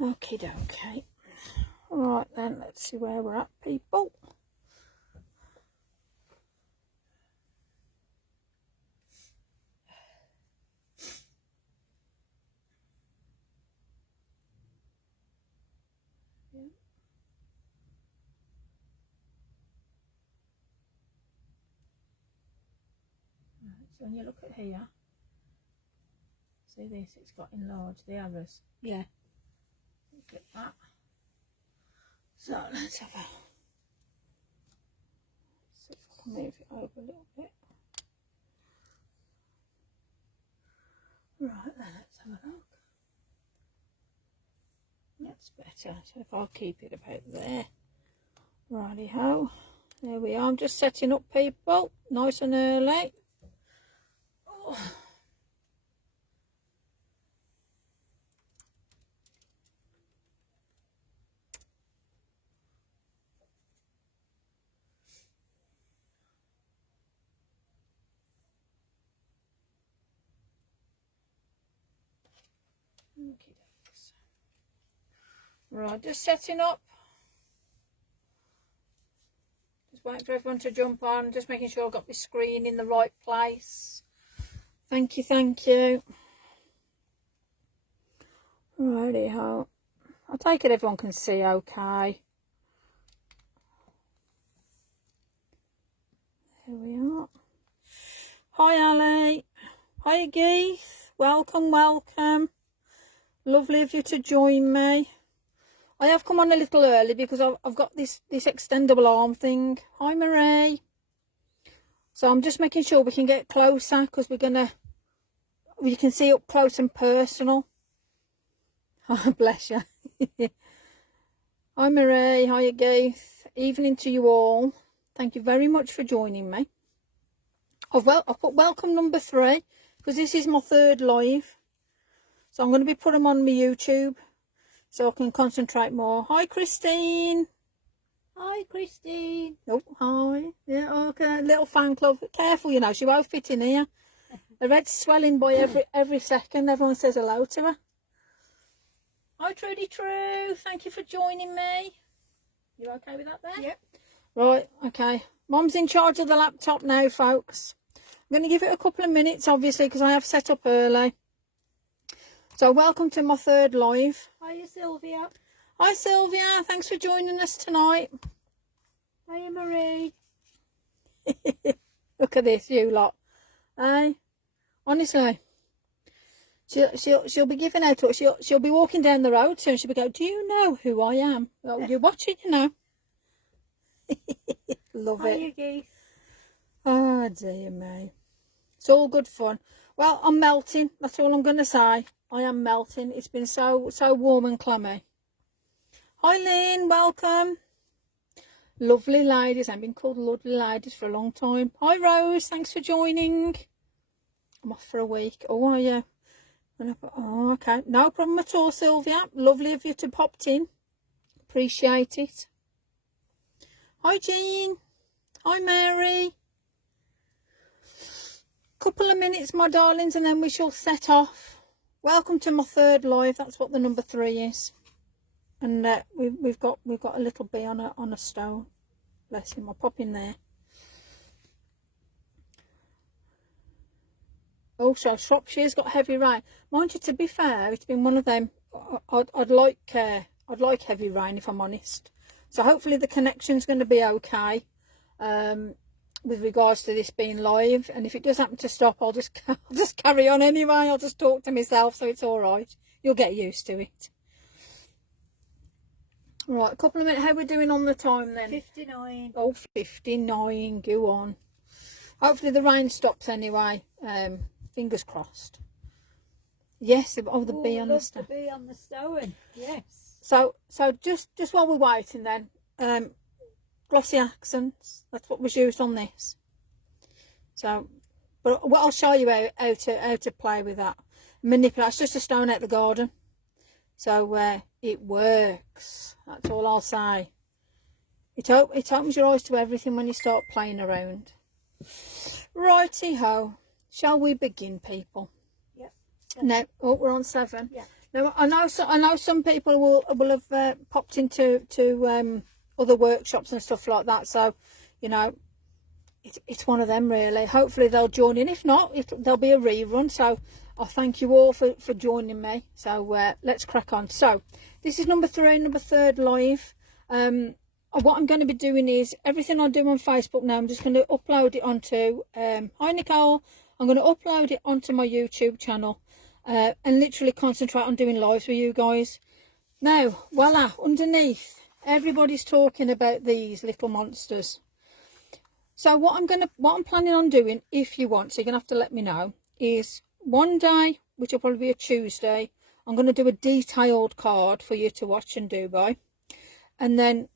Okie dokie. Right then, let's see where we're at, people. So when you look at here, see this, it's got enlarged, the arrows. Yeah. Look at that. So let's have a, see if I can move it over a little bit. Right then, let's have a look. That's better. So if I'll keep it about there. Righty ho. There we are. I'm just setting up, people. Nice and early. Oh. Okay. Right, just setting up. Just waiting for everyone to jump on. Just making sure I've got my screen in the right place. Thank you, thank you. Righty ho. I take it everyone can see okay. There we are. Hi Ali. Hi Geeth. Welcome, welcome. Lovely of you to join me. I have come on a little early because I've got this extendable arm thing. Hi Marie. So I'm just making sure we can get closer because we can see up close and personal. Oh, bless you. Hi Marie, hi Geeth. Evening to you all. Thank you very much for joining me. I've put welcome number 3 because this is my 3rd live. So I'm going to be putting them on my YouTube so I can concentrate more. Hi Christine. Hi Christine. Oh, hi. Yeah, okay. Little fan club. Careful, you know, she won't fit in here. Her head's swelling by every second. Everyone says hello to her. Hi Trudy True. Thank you for joining me. You okay with that there? Yep. Right, okay. Mum's in charge of the laptop now, folks. I'm going to give it a couple of minutes, obviously, because I have set up early. So welcome to my 3rd live. Hiya Sylvia. Hi Sylvia, thanks for joining us tonight. Hiya Marie. Look at this, you lot. Hey, honestly, she'll be giving out to it. She'll be walking down the road soon. She'll be going, do you know who I am? Oh, you watch it, you know. Love it. Hiya Geese. Oh dear me. It's all good fun. Well, I'm melting. That's all I'm going to say. I am melting. It's been so warm and clammy. Hi Lynn, welcome. Lovely ladies. I've been called lovely ladies for a long time. Hi Rose, thanks for joining. I'm off for a week. Oh, are you? Oh, okay. No problem at all, Sylvia. Lovely of you to popped in. Appreciate it. Hi Jean. Hi Mary. Couple of minutes, my darlings, and then we shall set off. Welcome to my 3rd live. That's what the number 3 is. And we've got a little bee on a stone. Bless him. I'll pop in there. Also, Shropshire's got heavy rain. Mind you, to be fair, it's been one of them. I'd like heavy rain, if I'm honest. So hopefully the connection's going to be okay. With regards to this being live, and if it does happen to stop, I'll just carry on anyway. I'll just talk to myself, so it's all right. You'll get used to it. Right, a couple of minutes. How are we doing on the time then? 59. Oh, 59. Go on. Hopefully the rain stops anyway. Fingers crossed. Yes. Oh, the bee on the stone. The bee on the stone. Yes. So just while we're waiting then, glossy accents, that's what was used on this. So, but what I'll show you how to play with that. Manipulate. It's just a stone out the garden. So it works. That's all I'll say. It opens your eyes to everything when you start playing around. Righty ho. Shall we begin, people? Yep. No. Oh, we're on 7. Yeah. Now I know some people will have popped into other workshops and stuff like that. So, you know, it's one of them really. Hopefully they'll join in. If not, there'll be a rerun. So I thank you all for joining me. So let's crack on. So this is number 3, number 3rd live. What I'm going to be doing is everything I do on Facebook now, I'm just going to upload it onto hi Nicole, I'm going to upload it onto my YouTube channel and literally concentrate on doing lives with you guys. Now voila, underneath everybody's talking about these little monsters. So what I'm planning on doing, if you want, so you're gonna have to let me know, is one day, which will probably be a Tuesday, I'm going to do a detailed card for you to watch and do by, and then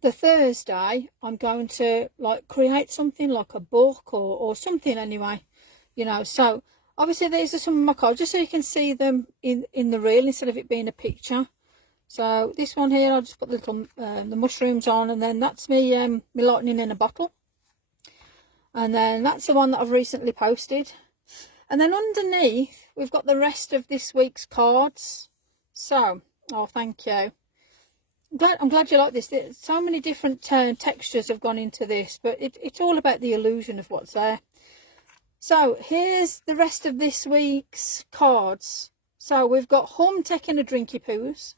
the Thursday I'm going to like create something like a book or something anyway, you know. So obviously these are some of my cards, just so you can see them in the reel instead of it being a picture. So this one here, I'll just put the little the mushrooms on, and then that's me me lightning in a bottle, and then that's the one that I've recently posted. And then underneath we've got the rest of this week's cards. So oh, thank you. I'm glad you like this. There's so many different textures have gone into this, but it's all about the illusion of what's there. So here's the rest of this week's cards. So we've got Home taking a drinky poos,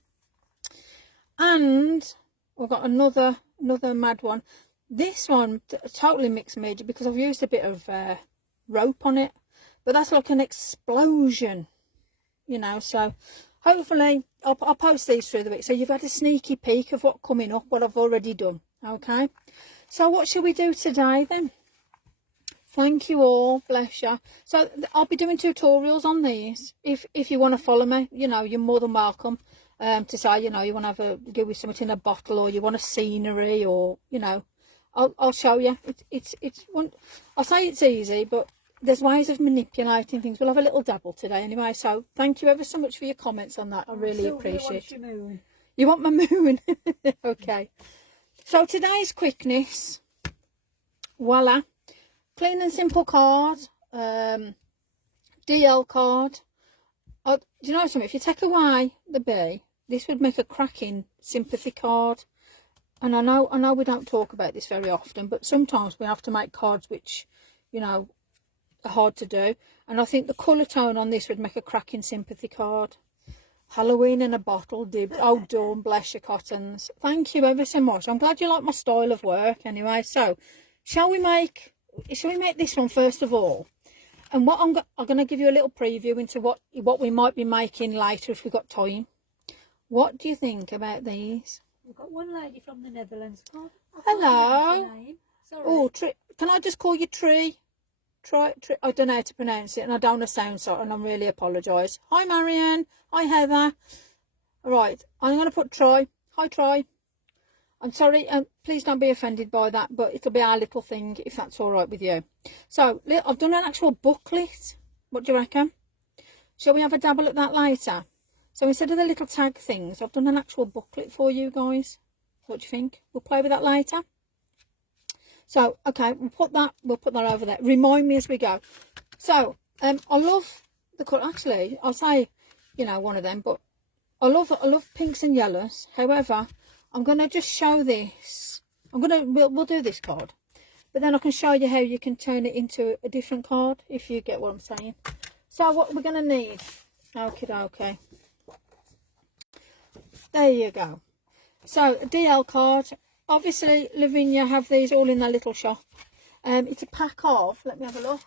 and we've got another mad one. This one totally mixed media because I've used a bit of rope on it, but that's like an explosion, you know. So hopefully I'll post these through the week, so you've had a sneaky peek of what's coming up, what I've already done. Okay, so what shall we do today then? Thank you all, bless you. So I'll be doing tutorials on these. If you want to follow me, you know, you're more than welcome to say, you know, you want to have a go with something in a bottle, or you want a scenery, or, you know, I'll show you. It's one. I'll say it's easy, but there's ways of manipulating things. We'll have a little dabble today anyway. So thank you ever so much for your comments on that. I really appreciate it. Moon. You want my moon? Okay. So today's quickness, voila. Clean and simple card, DL card. Do you know something? If you take away the B, this would make a cracking sympathy card. And I know we don't talk about this very often, but sometimes we have to make cards which, you know, are hard to do. And I think the colour tone on this would make a cracking sympathy card. Halloween in a bottle, dib. Oh, Dawn, bless your cottons. Thank you ever so much. I'm glad you like my style of work anyway. So, shall we make this one first of all? And what I'm going to give you a little preview into what we might be making later if we've got time. What do you think about these? We've got one lady from the Netherlands. Hello. Oh, can I just call you Tree? I don't know how to pronounce it, and I don't want to sound sorry, and I really apologise. Hi Marianne. Hi Heather. Right, I'm going to put Try. Hi Try. I'm sorry, please don't be offended by that, but it'll be our little thing if that's all right with you. So I've done an actual booklet. What do you reckon? Shall we have a dabble at that later? So instead of the little tag things, I've done an actual booklet for you guys. What do you think? We'll play with that later. So okay, we'll put that over there. Remind me as we go. So I love the colour. Actually, I'll say, you know, one of them, but I love pinks and yellows. However, I'm going to just show this. We'll do this card, but then I can show you how you can turn it into a different card, if you get what I'm saying. So what we're going to need, okay, there you go. So a DL card. Obviously Lavinia have these all in their little shop. It's a pack of, let me have a look.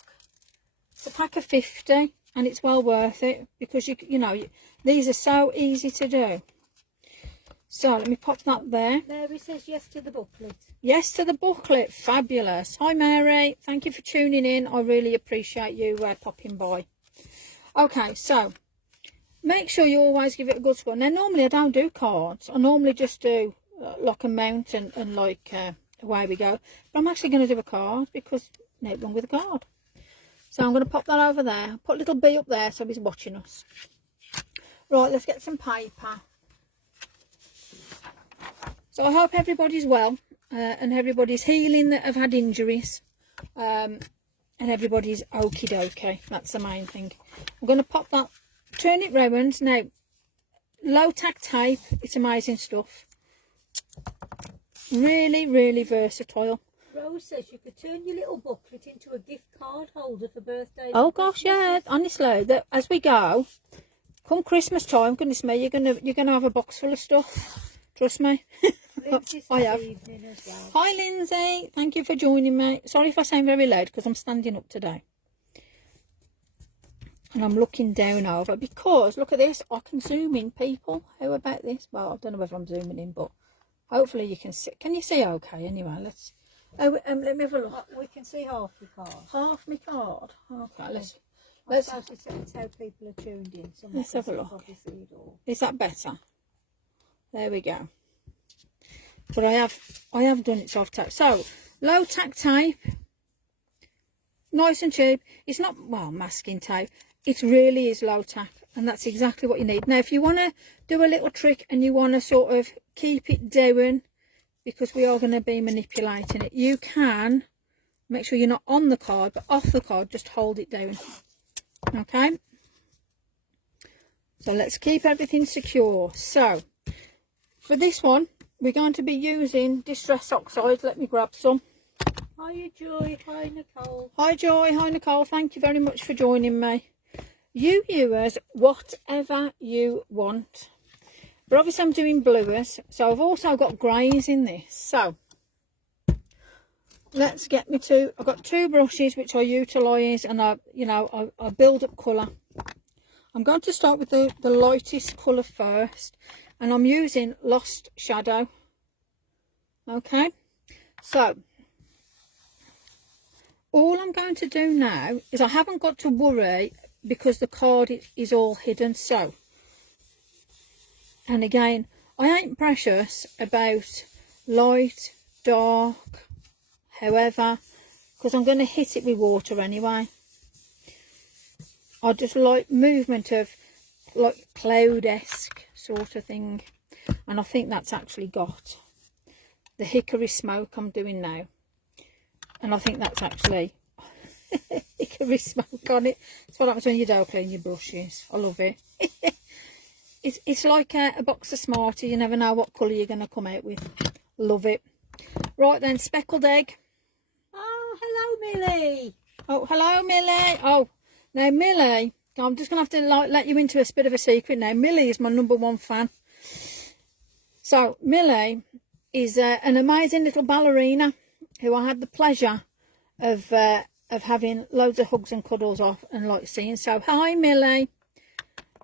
It's a pack of 50, and it's well worth it because you know these are so easy to do. So let me pop that there. Mary says yes to the booklet. Yes to the booklet. Fabulous. Hi Mary. Thank you for tuning in. I really appreciate you popping by. Okay, so make sure you always give it a good score. Now normally I don't do cards. I normally just do like a mount and like away we go. But I'm actually going to do a card because no wrong with a card. So I'm going to pop that over there. Put a little B up there so he's watching us. Right, let's get some paper. So I hope everybody's well and everybody's healing that have had injuries and everybody's okie dokie. That's the main thing. I'm going to pop that turn it round. Now, low tack tape, it's amazing stuff. Really, really versatile. Rose says you could turn your little booklet into a gift card holder for birthdays. Oh and gosh, yeah, Christmases. honestly, that as we go, come Christmas time, goodness me, you're gonna have a box full of stuff. Trust me. Lindsay I said have. evening as well. Hi Lindsay, thank you for joining me. Sorry if I sound very loud because I'm standing up today. And I'm looking down over because, look at this, I can zoom in, people. How about this? Well, I don't know whether I'm zooming in, but hopefully you can see. Can you see okay? Anyway, let's... let me have a look. We can see half your card. Half my card. Okay, let's I suppose it's how people are tuned in. Some let's have a look. probably see it all. Is that better? There we go. But I have done it soft tape. So low tack tape, nice and cheap. It's not, well, masking tape. It really is low tack, and that's exactly what you need. Now, if you want to do a little trick and you want to sort of keep it down, because we are going to be manipulating it, you can make sure you're not on the card, but off the card, just hold it down. Okay. So let's keep everything secure. So for this one, we're going to be using Distress Oxide. Let me grab some. Hi Joy, hi Nicole. Hi Joy, hi Nicole. Thank you very much for joining me. You viewers, whatever you want. But obviously I'm doing bluers, so I've also got greys in this. So let's get me to, I've got two brushes which I utilise, and I build up colour. I'm going to start with the lightest colour first, and I'm using Lost Shadow. Okay, so all I'm going to do now is, I haven't got to worry because the card is all hidden. So, and again, I ain't precious about light, dark, however, because I'm going to hit it with water anyway. I just like movement of like cloud-esque sort of thing, and I think that's actually got the hickory smoke I'm doing now, and I think that's actually hickory smoke on it. That's what happens when you don't clean your brushes. I love it. It's like a box of Smarties. You never know what colour you're going to come out with. Love it. Right then, speckled egg. Oh, hello Millie. Oh, hello Millie. Oh, now Millie, I'm just going to have to let you into a bit of a secret now. Millie is my #1 fan. So Millie is an amazing little ballerina who I had the pleasure of having loads of hugs and cuddles off and like seeing. So hi Millie.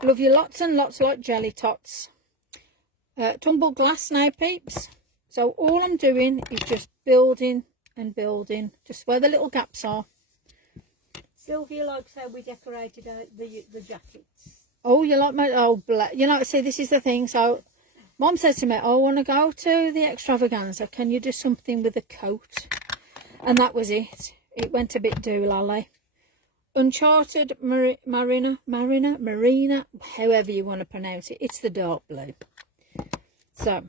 Love you lots and lots, like jelly tots. Tumbled glass now, peeps. So all I'm doing is just building and building, just where the little gaps are. Sylvia likes how we decorated the jackets. Oh, you like my, oh, you know, see, this is the thing. So Mom said to me, oh, I want to go to the extravaganza. Can you do something with a coat? And that was it. It went a bit doolally. Uncharted Marina, however you want to pronounce it. It's the dark blue. So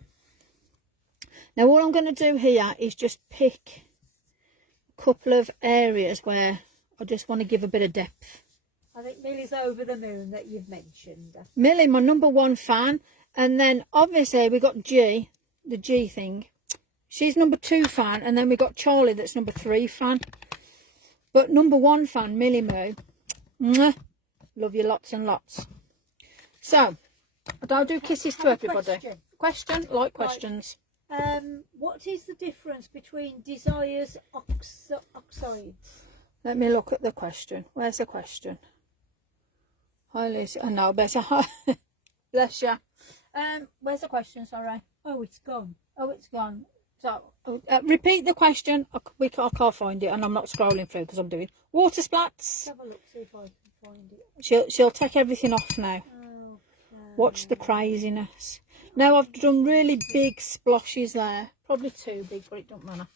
now all I'm going to do here is just pick a couple of areas where I just want to give a bit of depth. I think Millie's over the moon that you've mentioned. Millie, my #1 fan. And then obviously we got G, the G thing. She's #2 fan. And then we got Charlie, that's #3 fan. But #1 fan, Millie Moo. Mwah. Love you lots and lots. So, I'll do kisses to everybody. Question, like questions. What is the difference between Desire's oxides? Let me look at the question. Where's the question? Hi Lucy. Oh no, better. Bless you. Where's the question, sorry? Oh, it's gone. Oh, it's gone. So, repeat the question. I can't find it, and I'm not scrolling through because I'm doing water splats. Have a look, see if I can find it. She'll take everything off now. Okay. Watch the craziness. Now I've done really big sploshes there. Probably too big, but it don't matter.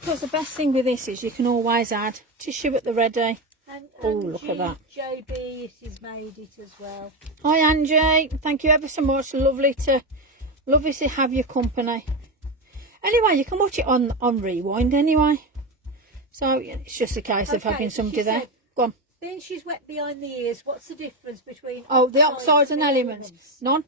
Because the best thing with this is you can always add tissue at the ready. Oh, look at that. JB has made it as well. Hi Angie, thank you ever so much. Lovely to have your company. Anyway, you can watch it on rewind anyway. So it's just a case of having somebody there. Go on. Then she's wet behind the ears. What's the difference between the oxides and elements? None.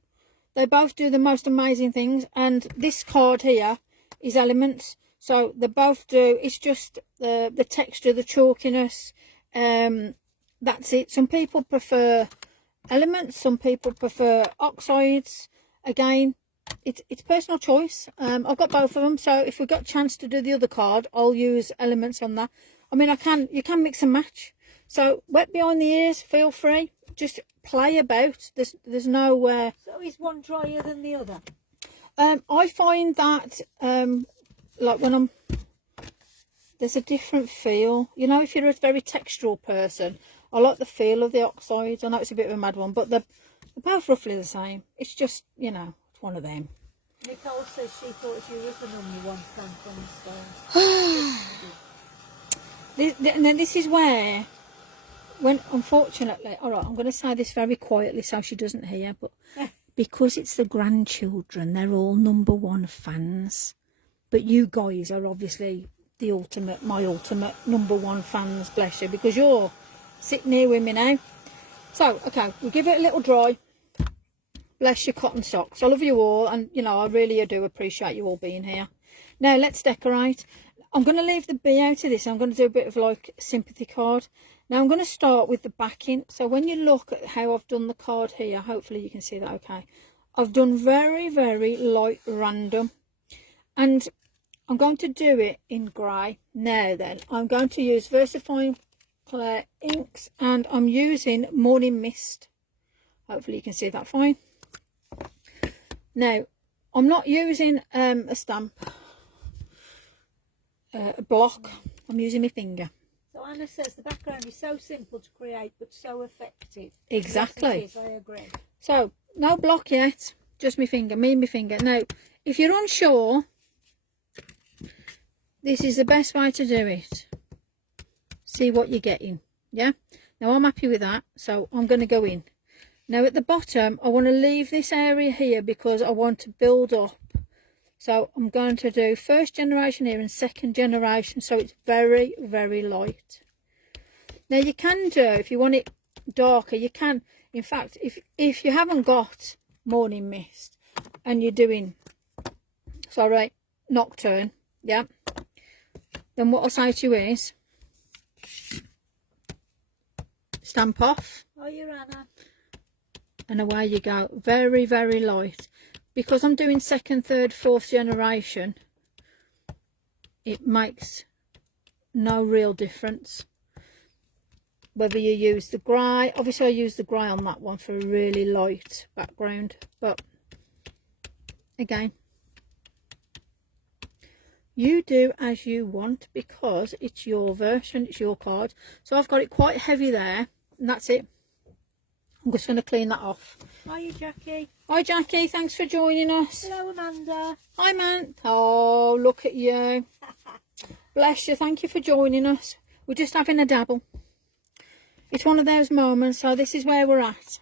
They both do the most amazing things, and this card here is elements. So they both do. It's just the texture, the chalkiness. That's it. Some people prefer elements. Some people prefer oxides. Again, it's personal choice. I've got both of them. So if we've got a chance to do the other card, I'll use elements on that. I mean, you can mix and match. So wet behind the ears, feel free. Just play about. There's no. So is one drier than the other? I find that like when there's a different feel. You know, if you're a very textural person, I like the feel of the oxides. I know it's a bit of a mad one, but they're both roughly the same. It's just, you know, it's one of them. Nicole says she thought she was the number one fan from the start. Now this is where, when unfortunately, all right, I'm going to say this very quietly so she doesn't hear, but because it's the grandchildren, they're all number one fans. But you guys are obviously my ultimate number one fans, bless you, because you're sitting here with me now. So, okay, we'll give it a little dry. Bless your cotton socks. I love you all, and, you know, I really do appreciate you all being here. Now, let's decorate. I'm going to leave the B out of this. I'm going to do a bit of, like, sympathy card. Now, I'm going to start with the backing. So, when you look at how I've done the card here, hopefully you can see that okay. I've done very, very light random. And I'm going to do it in grey. Now then, I'm going to use VersaFine Clear inks, and I'm using Morning Mist. Hopefully you can see that fine. Now, I'm not using a stamp, a block. I'm using my finger. So Anna says the background is so simple to create, but so effective. Exactly. Yes, it is, I agree. So, no block yet. Just my finger, me and my finger. Now, if you're unsure, this is the best way to do it. See what you're getting. Yeah. Now I'm happy with that. So I'm going to go in. Now at the bottom, I want to leave this area here because I want to build up. So I'm going to do first generation here and second generation. So it's very, very light. Now you can do, if you want it darker, you can. In fact, if you haven't got Morning Mist and you're doing, sorry, Nocturne, yeah, then what I'll say to you is stamp off. Oh, you're Anna. And away you go. Very, very light. Because I'm doing second, third, fourth generation, it makes no real difference whether you use the grey. Obviously I use the grey on that one for a really light background, but again, you do as you want because it's your version, it's your card. So I've got it quite heavy there, and that's it. I'm just going to clean that off. Hiya, Jackie. Hi, Jackie. Thanks for joining us. Hello, Amanda. Hi, man. Oh, look at you. Bless you. Thank you for joining us. We're just having a dabble. It's one of those moments, so this is where we're at.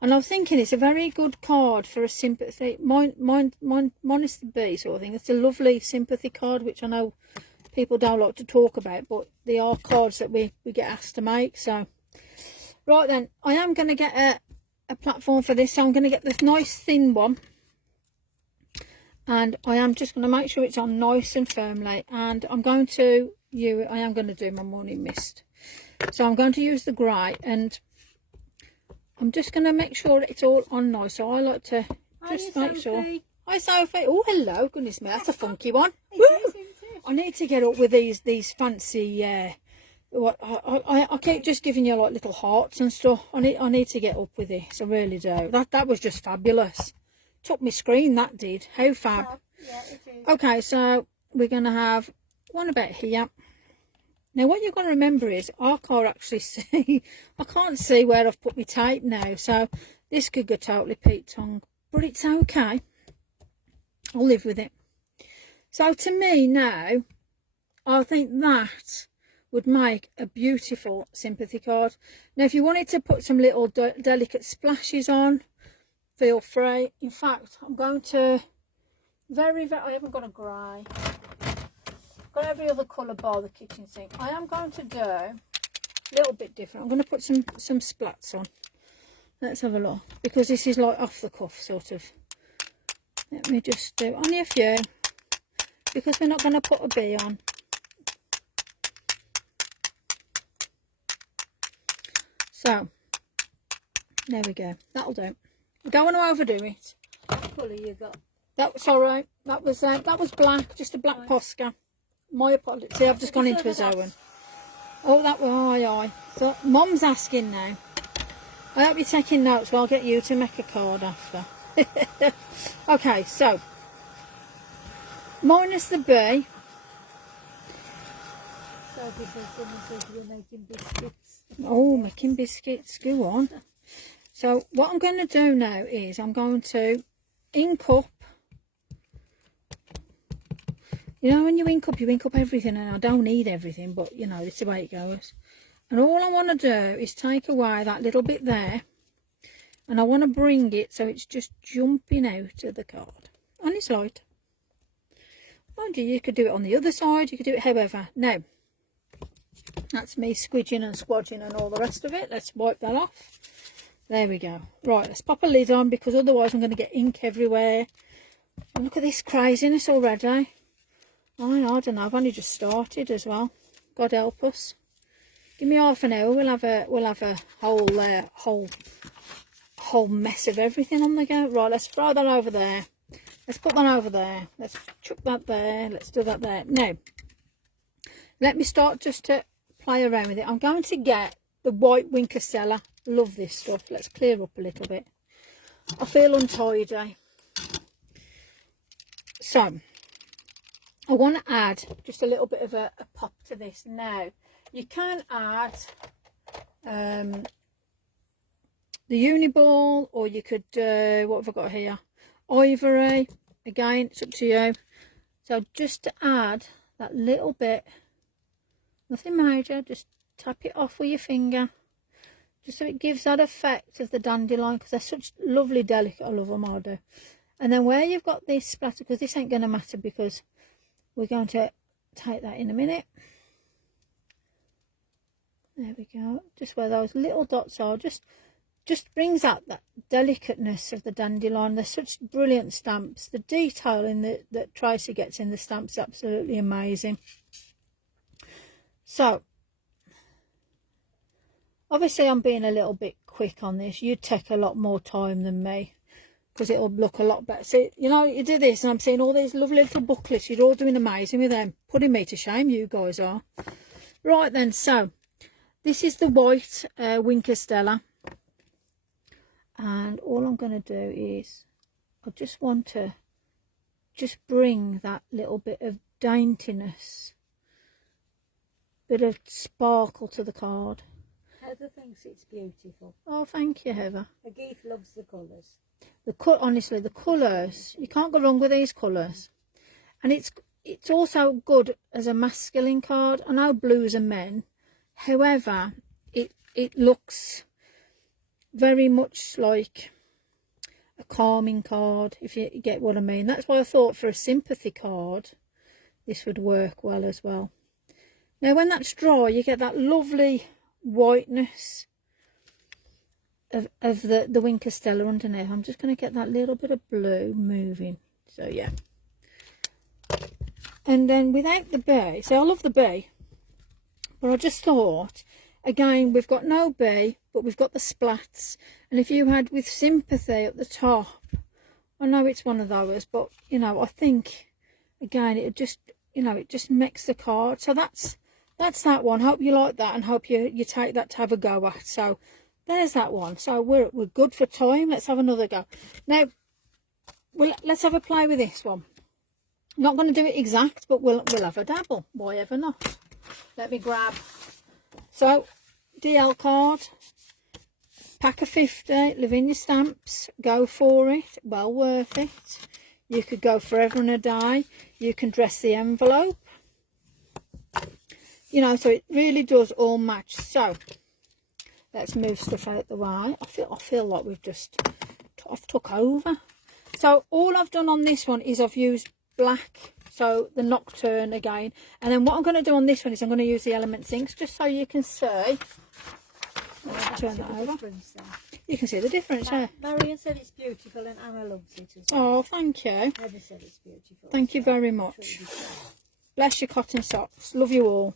And I was thinking it's a very good card for a sympathy. Mine is the B sort of thing. It's a lovely sympathy card, which I know people don't like to talk about, but they are cards that we get asked to make. So, right then, I am going to get a platform for this. So I'm going to get this nice thin one. And I am just going to make sure it's on nice and firmly. And I'm going to I am going to do my Morning Mist. So I'm going to use the grey, and I'm just going to make sure that it's all on nice. So I like to just make sure. Hi, Sophie. Oh, hello. Goodness me, that's a funky one. I need to get up with these fancy. I keep just giving you like little hearts and stuff. I need to get up with this. I really do. That was just fabulous. Took my screen, that did. How fab. Yeah, it is. Okay, so we're going to have one about here. Now what you've got to remember is I can't actually see, I can't see where I've put my tape now, so this could go totally Pete tongue, but it's okay. I'll live with it. So to me now, I think that would make a beautiful sympathy card. Now if you wanted to put some little delicate splashes on, feel free. In fact, I'm going to I haven't got a grey. Got every other colour bar the kitchen sink. I am going to do a little bit different. I'm going to put some splats on. Let's have a look, because this is like off the cuff sort of. Let me just do only a few, because we're not going to put a bee on. So there we go, that'll do. We don't want to overdo it. What colour you got? That's all right. That was black, just a black Posca. My apologies. See, I've just gone into a zone. Oh, that was aye. So Mum's asking now. I hope you're taking notes. Well, I'll get you to make a card after. Okay, so minus the bee. So because someone says you're making biscuits. Oh, making biscuits. Go on. So what I'm going to do now is I'm going to ink up. You know, when you ink up everything, and I don't need everything, but you know, it's the way it goes. And all I want to do is take away that little bit there, and I want to bring it so it's just jumping out of the card. And it's light. Mind you, you could do it on the other side, you could do it however. Now, that's me squidging and squodging and all the rest of it. Let's wipe that off. There we go. Right, let's pop a lid on, because otherwise I'm going to get ink everywhere. And look at this craziness already. I don't know, I've only just started as well. God help us. Give me half an hour, we'll have a whole mess of everything on the go. Right, let's throw that over there. Let's put that over there. Let's chuck that there. Let's do that there. Now, let me start just to play around with it. I'm going to get the white Winker Stella. Love this stuff. Let's clear up a little bit. I feel untidy. So, I want to add just a little bit of a pop to this. Now, you can add the Uniball, or you could do, what have I got here? Ivory. Again, it's up to you. So just to add that little bit, nothing major, just tap it off with your finger. Just so it gives that effect of the dandelion, because they're such lovely, delicate. I love them, I do. And then where you've got this splatter, because this ain't going to matter, because we're going to take that in a minute. There we go. Just where those little dots are, just brings out that delicateness of the dandelion. They're such brilliant stamps. The detail in that Tracy gets in the stamps is absolutely amazing. So, obviously I'm being a little bit quick on this. You'd take a lot more time than me, because it'll look a lot better. See, you know, you do this and I'm seeing all these lovely little booklets. You're all doing amazing with them. Putting me to shame, you guys are. Right then, so this is the white Winker Stella. And all I'm going to do is, I just want to just bring that little bit of daintiness, bit of sparkle to the card. Heather thinks it's beautiful. Oh, thank you, Heather. Agif loves the colours. Honestly, the colours, you can't go wrong with these colours. And it's also good as a masculine card. I know blues are men, however, it looks very much like a calming card, if you get what I mean. That's why I thought for a sympathy card this would work well as well. Now when that's dry, you get that lovely whiteness of the Winker Stella underneath. I'm just going to get that little bit of blue moving. So yeah. And then without the bee, so I love the bee, but I just thought, again, we've got no bee, but we've got the splats. And if you had with sympathy at the top, I know it's one of those, but you know, I think again it just, you know, it just makes the card. So that's that one. Hope you like that, and hope you take that to have a go at. So there's that one. So we're good for time. Let's have another go. Now, let's have a play with this one. Not going to do it exact, but we'll have a dabble. Why ever not? Let me grab. So, DL card, pack of 50, Lavinia stamps, go for it, well worth it. You could go forever and a day. You can dress the envelope. You know, so it really does all match. So, let's move stuff out the way. I feel like I've took over. So, all I've done on this one is I've used black, so the Nocturne again. And then what I'm going to do on this one is I'm going to use the Element Inks, just so you can see Let's turn that over. Difference then. You can see the difference, yeah. Marion said it's beautiful and Anna loves it as well. Oh, thank you. Heather said it's beautiful. Thank you very much. Bless your cotton socks. Love you all.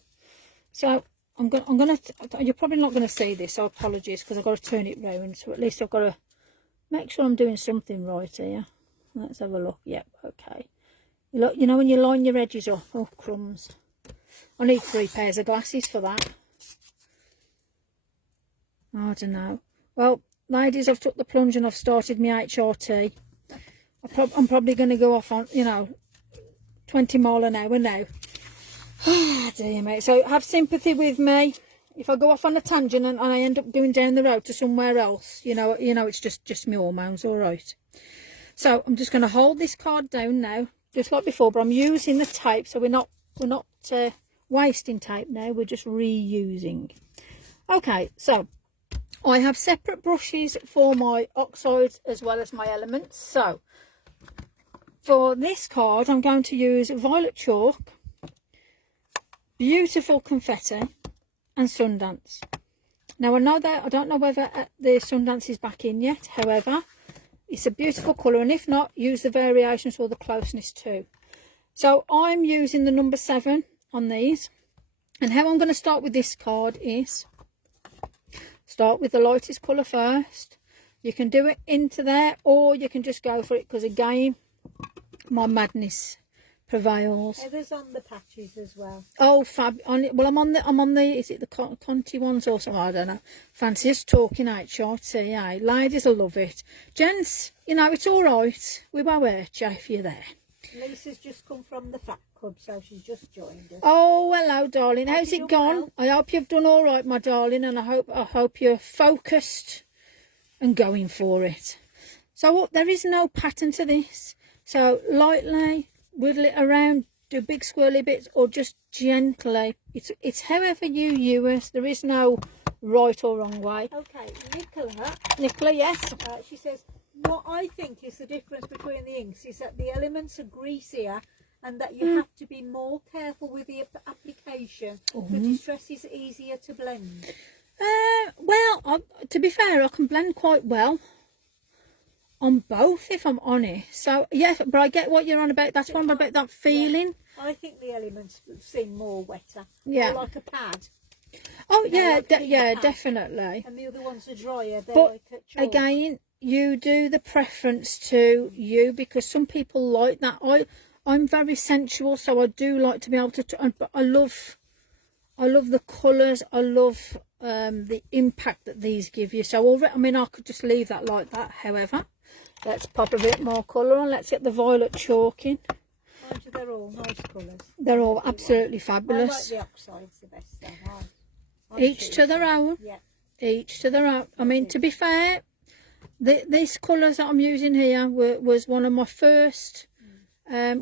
So I'm gonna. You're probably not gonna see this. So apologies because I've got to turn it round. So at least I've got to make sure I'm doing something right here. Let's have a look. Yep. Okay. Look, you know when you line your edges up. Oh crumbs! I need 3 pairs of glasses for that. I don't know. Well, ladies, I've took the plunge and I've started my HRT. I'm probably going to go off on, 20 mile an hour now. Ah, dear mate. So have sympathy with me. If I go off on a tangent and I end up going down the road to somewhere else, it's just my hormones, all right. So I'm just going to hold this card down now, just like before, but I'm using the tape, so we're not wasting tape now. We're just reusing. Okay, so I have separate brushes for my oxides as well as my elements. So for this card, I'm going to use violet chalk, beautiful confetti, and Sundance. Now I know that I don't know whether the Sundance is back in yet. However, it's a beautiful colour, and if not, use the variations or the closeness too. So I'm using the number 7 on these, and how I'm going to start with this card is start with the lightest colour first. You can do it into there, or you can just go for it, because again, my madness prevails. Heather's on the patches as well. Oh, fab! Well, I'm on the. Is it the Conti ones or something? I don't know. Fancy us talking HRT, eh? Ladies will love it. Gents, it's all right. We won't hurt you if you're there. Lisa's just come from the Fat Club, so she's just joined us. Oh, hello, darling. How's it gone? Well? I hope you've done all right, my darling, and I hope you're focused and going for it. So there is no pattern to this. So lightly wiggle it around, do big swirly bits, or just gently. It's however you use. There is no right or wrong way. Okay, Nicola, yes. She says, what I think is the difference between the inks is that the elements are greasier and that you have to be more careful with the application. The distress is easier to blend. Well, to be fair, I can blend quite well on both, if I'm honest. So yes, but I get what you're on about. That's one about that feeling. Yeah. I think the elements seem more wetter. Yeah, more like a pad. Oh yeah, like definitely. And the other ones are drier. They're but like a chalk. Again, you do the preference to you, because some people like that. I'm very sensual, so I do like to be able to. But I love the colours. I love the impact that these give you. So already, I could just leave that like that. However, let's pop a bit more colour on. Let's get the violet chalk in. They're all nice colours. They're all absolutely fabulous. I like the oxides the best though. Each to their own. Yeah. Each to their own. To be fair, these colours that I'm using here was one of my first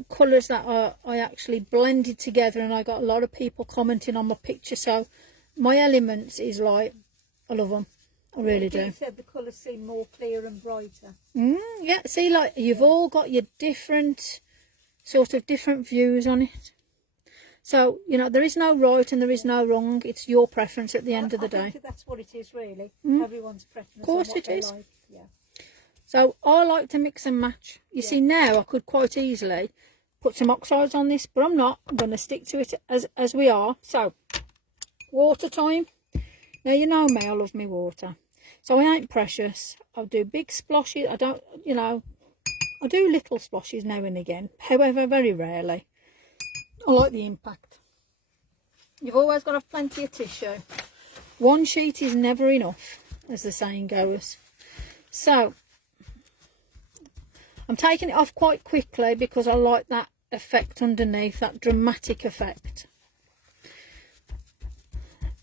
colours that I actually blended together, and I got a lot of people commenting on my picture. So my elements is like, I love them. I really do. You said the colours seem more clear and brighter. Yeah, see, like you've all got your different views on it. So, there is no right and there is no wrong. It's your preference at the end of the day. I think that's what it is, really. Everyone's preference. Of course on what it is. Like. Yeah. So, I like to mix and match. You see, now I could quite easily put some oxides on this, but I'm not. I'm going to stick to it as we are. So, water time. Now, you know me, I love me water. So, I ain't precious. I'll do big splashes. I don't, I do little splashes now and again. However, very rarely. I like the impact. You've always got to have plenty of tissue. One sheet is never enough, as the saying goes. So, I'm taking it off quite quickly because I like that effect underneath, that dramatic effect.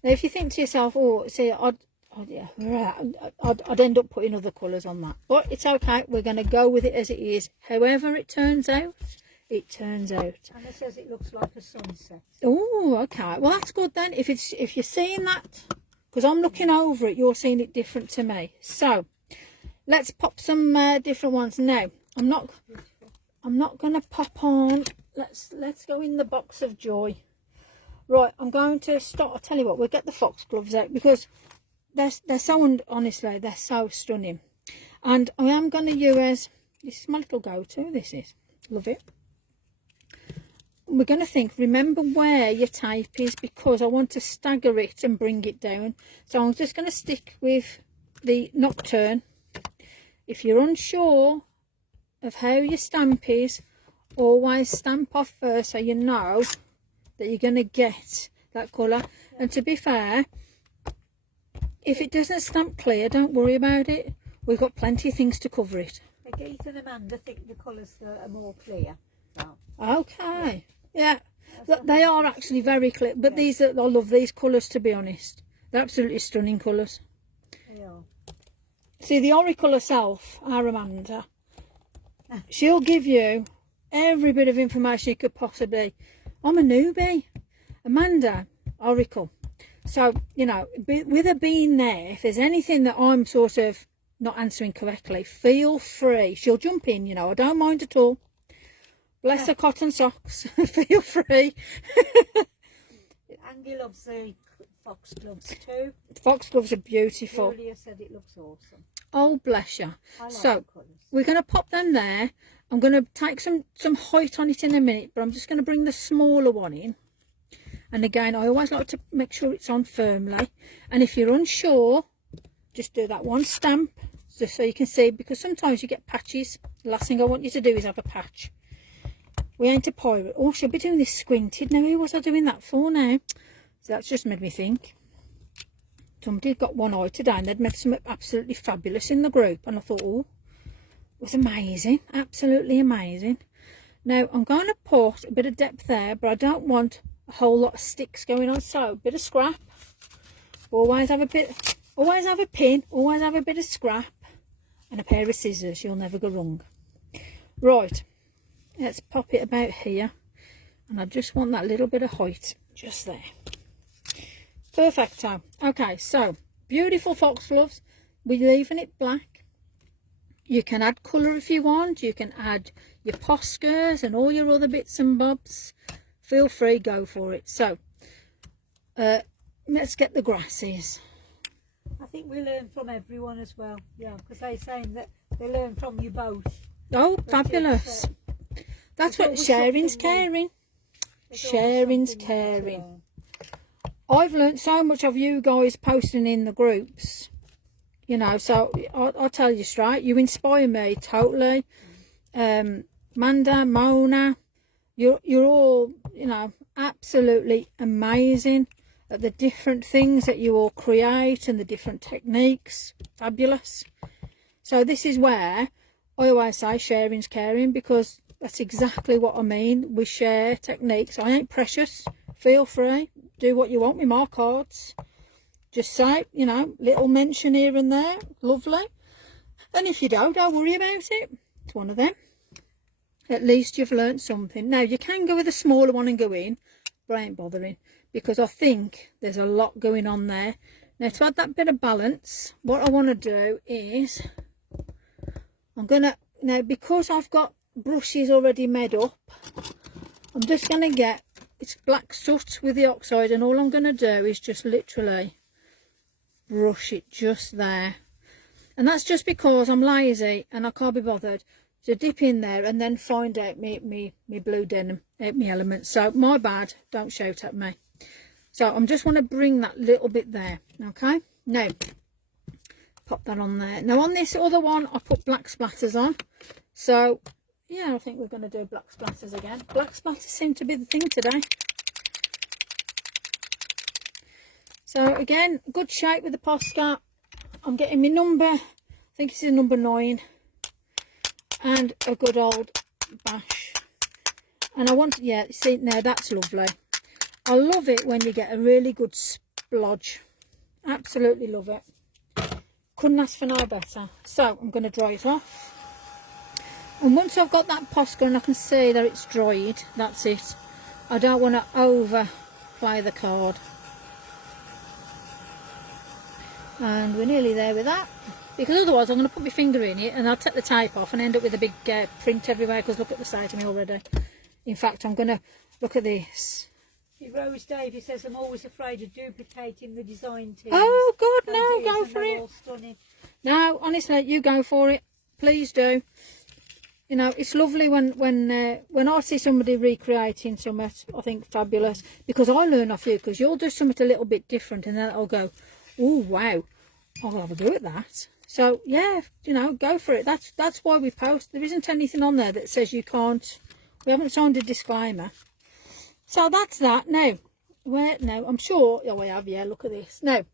Now, if you think to yourself, oh, see, I'd end up putting other colours on that. But it's okay. We're going to go with it as it is. However it turns out, it turns out. And it says it looks like a sunset. Oh, okay. Well, that's good then. If you're seeing that, because I'm looking over it, you're seeing it different to me. So let's pop some different ones now. I'm not going to pop on. Let's go in the box of joy. Right, I'm going to start. I'll tell you what. We'll get the foxgloves out, because they're so, honestly, they're so stunning. And I am going to use, this is my little go-to, this is, love it. We're going to think, remember where your tape is, because I want to stagger it and bring it down. So I'm just going to stick with the Nocturne. If you're unsure of how your stamp is, always stamp off first so you know that you're going to get that colour. And to be fair, if it doesn't stamp clear, don't worry about it. We've got plenty of things to cover it. Keith and Amanda think the colours are more clear. So. Okay. Yeah, they are actually very clear, but these are, I love these colours, to be honest. They're absolutely stunning colours. They are. See, the Oracle herself, our Amanda, she'll give you every bit of information you could possibly. I'm a newbie. Amanda, Oracle. So, you know, with her being there, if there's anything that I'm sort of not answering correctly, feel free. She'll jump in, you know, I don't mind at all. Bless her cotton socks. Feel free. Angie loves the foxgloves too. Foxgloves are beautiful. Julia said it looks awesome. Oh, bless you. Like so we're going to pop them there. I'm going to take some height on it in a minute, but I'm just going to bring the smaller one in. And again, I always like to make sure it's on firmly. And if you're unsure, just do that one stamp, just so you can see, because sometimes you get patches. The last thing I want you to do is have a patch. We ain't a pirate. Oh, she'll be doing this squinted. Now, who was I doing that for now? So that's just made me think. Somebody got one eye today and they'd made something absolutely fabulous in the group. And I thought, oh, it was amazing. Absolutely amazing. Now, I'm going to put a bit of depth there, but I don't want a whole lot of sticks going on. So, a bit of scrap. Always have a bit, always have a pin, always have a bit of scrap. And a pair of scissors. You'll never go wrong. Right. Let's pop it about here, and I just want that little bit of height just there. Perfecto. Okay, so beautiful foxgloves. We're leaving it black. You can add colour if you want. You can add your Poscas and all your other bits and bobs. Feel free, go for it. So let's get the grasses. I think we learn from everyone as well. Yeah, because they're saying that they learn from you both. Oh, fabulous. That's what sharing's caring. Sharing's caring. I've learnt so much of you guys posting in the groups, you know, so I'll tell you straight, you inspire me totally. Manda, Mona, you're all, you know, absolutely amazing at the different things that you all create and the different techniques. Fabulous. So this is where I always say sharing's caring, because that's exactly what I mean. We share techniques. I ain't precious. Feel free. Do what you want with my cards. Just say, you know, little mention here and there. Lovely. And if you don't worry about it. It's one of them. At least you've learnt something. Now, you can go with a smaller one and go in, but I ain't bothering, because I think there's a lot going on there. Now, to add that bit of balance, what I want to do is, I'm going to, now because I've got brushes already made up, I'm just going to get, it's black soot with the oxide, and all I'm going to do is just literally brush it just there. And that's just because I'm lazy and I can't be bothered to dip in there and then find out me blue denim, me elements. So my bad, don't shout at me. So I'm just want to bring that little bit there. Okay, now pop that on there. Now on this other one I put black splatters on, so yeah, I think we're going to do black splatters again. Black splatters seem to be the thing today. So again, good shape with the Posca. I'm getting my number, I think this is number 9, and a good old bash. And I want, yeah, see, now that's lovely. I love it when you get a really good splodge. Absolutely love it. Couldn't ask for no better. So I'm going to dry it off. And once I've got that Posca and I can see that it's dried, that's it. I don't want to overplay the card. And we're nearly there with that, because otherwise I'm going to put my finger in it and I'll take the tape off and end up with a big print everywhere, because look at the side of me already. In fact, I'm going to look at this. Rose Davy says, I'm always afraid of duplicating the design teams. Oh God, no, Ideas, go and for they're it. all stunning. No, honestly, you go for it. Please do. You know, it's lovely when I see somebody recreating something, I think fabulous, because I learn off you, because you'll do something a little bit different, and then I'll go, oh wow, I'll have a go at that. So yeah, you know, go for it. That's why we post. There isn't anything on there that says you can't. We haven't signed a disclaimer. So that's that. Now, no, I'm sure. Oh, I have. Yeah, look at this. Now,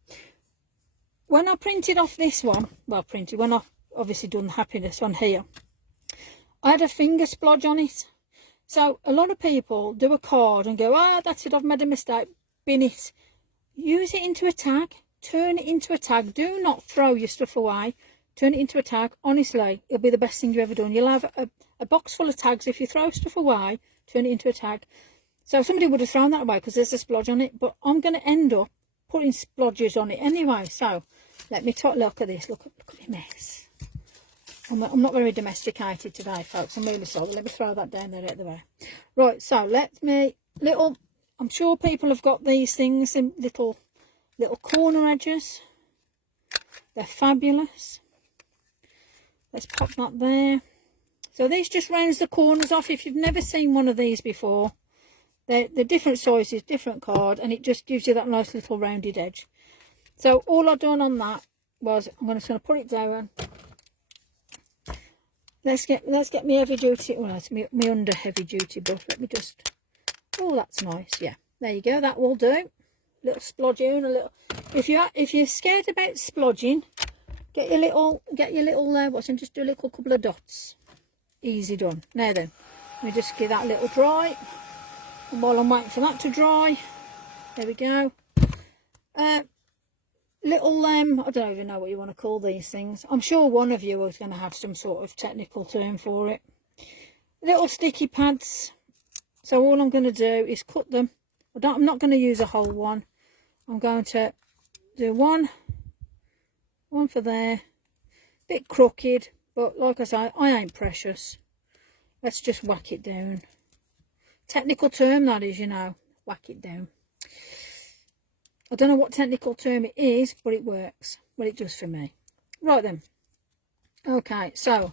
when I printed off this one, when I obviously done the happiness on here, I had a finger splodge on it. So a lot of people do a card and go, that's it, I've made a mistake, bin it. Use it into a tag, turn it into a tag. Do not throw your stuff away. Turn it into a tag. Honestly, it'll be the best thing you've ever done. You'll have a box full of tags. If you throw stuff away, turn it into a tag. So somebody would have thrown that away because there's a splodge on it, but I'm going to end up putting splodges on it anyway. So let me look at this. Look at the mess. I'm not very domesticated today, folks. I'm really sorry. Let me throw that down there at the way. Right, so I'm sure people have got these things in little corner edges. They're fabulous. Let's pop that there. So this just rounds the corners off. If you've never seen one of these before, they're different sizes, different card, and it just gives you that nice little rounded edge. So all I've done on that was I'm just going to put it down. Let's get me heavy duty. Well, it's me under heavy duty, but let me just. Oh, that's nice. Yeah, there you go. That will do. Little splodging, a little. If you're scared about splodging, get your little watch and just do a little couple of dots. Easy done. Now then, let me just give that a little dry. And while I'm waiting for that to dry, there we go. Little I don't even know what you want to call these things. I'm sure one of you is going to have some sort of technical term for it. Little sticky pads. So all I'm going to do is cut them. I'm not going to use a whole one. I'm going to do one for there. Bit crooked, but like I say, I ain't precious. Let's just whack it down. Technical term that is, you know. Whack it down. I don't know what technical term it is, but it works. Well, it does for me. Right then. Okay, so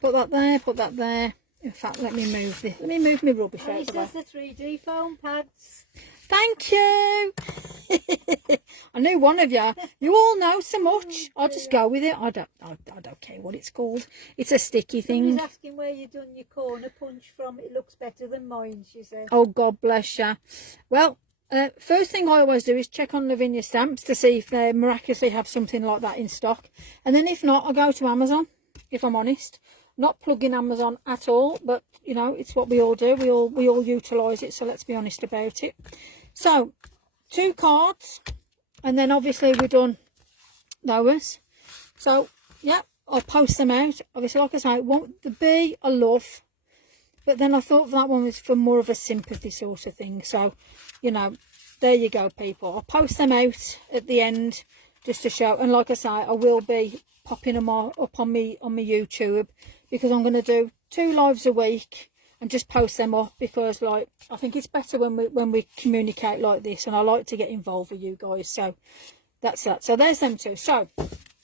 put that there, put that there. In fact, let me move this. Let me move my rubbish out of the way. This is the 3D foam pads. Thank you. I knew one of you. You all know so much. I'll just go with it. I don't care what it's called. It's a sticky thing. Somebody's asking where you done your corner punch from. It looks better than mine, she said. Oh, God bless you. Well, first thing I always do is check on Lavinia Stamps to see if they miraculously have something like that in stock. And then if not, I go to Amazon, if I'm honest. Not plugging Amazon at all, but, you know, it's what we all do. We all utilise it, so let's be honest about it. So, 2 cards, and then obviously we've done those. So, yeah, I'll post them out. Obviously, like I say, it won't be a love, but then I thought that one was for more of a sympathy sort of thing. So, you know, there you go, people. I'll post them out at the end just to show. And like I say, I will be popping them up on my YouTube, because I'm going to do 2 lives a week and just post them up, because like I think it's better when we communicate like this, and I like to get involved with you guys. So that's that. So there's them 2. So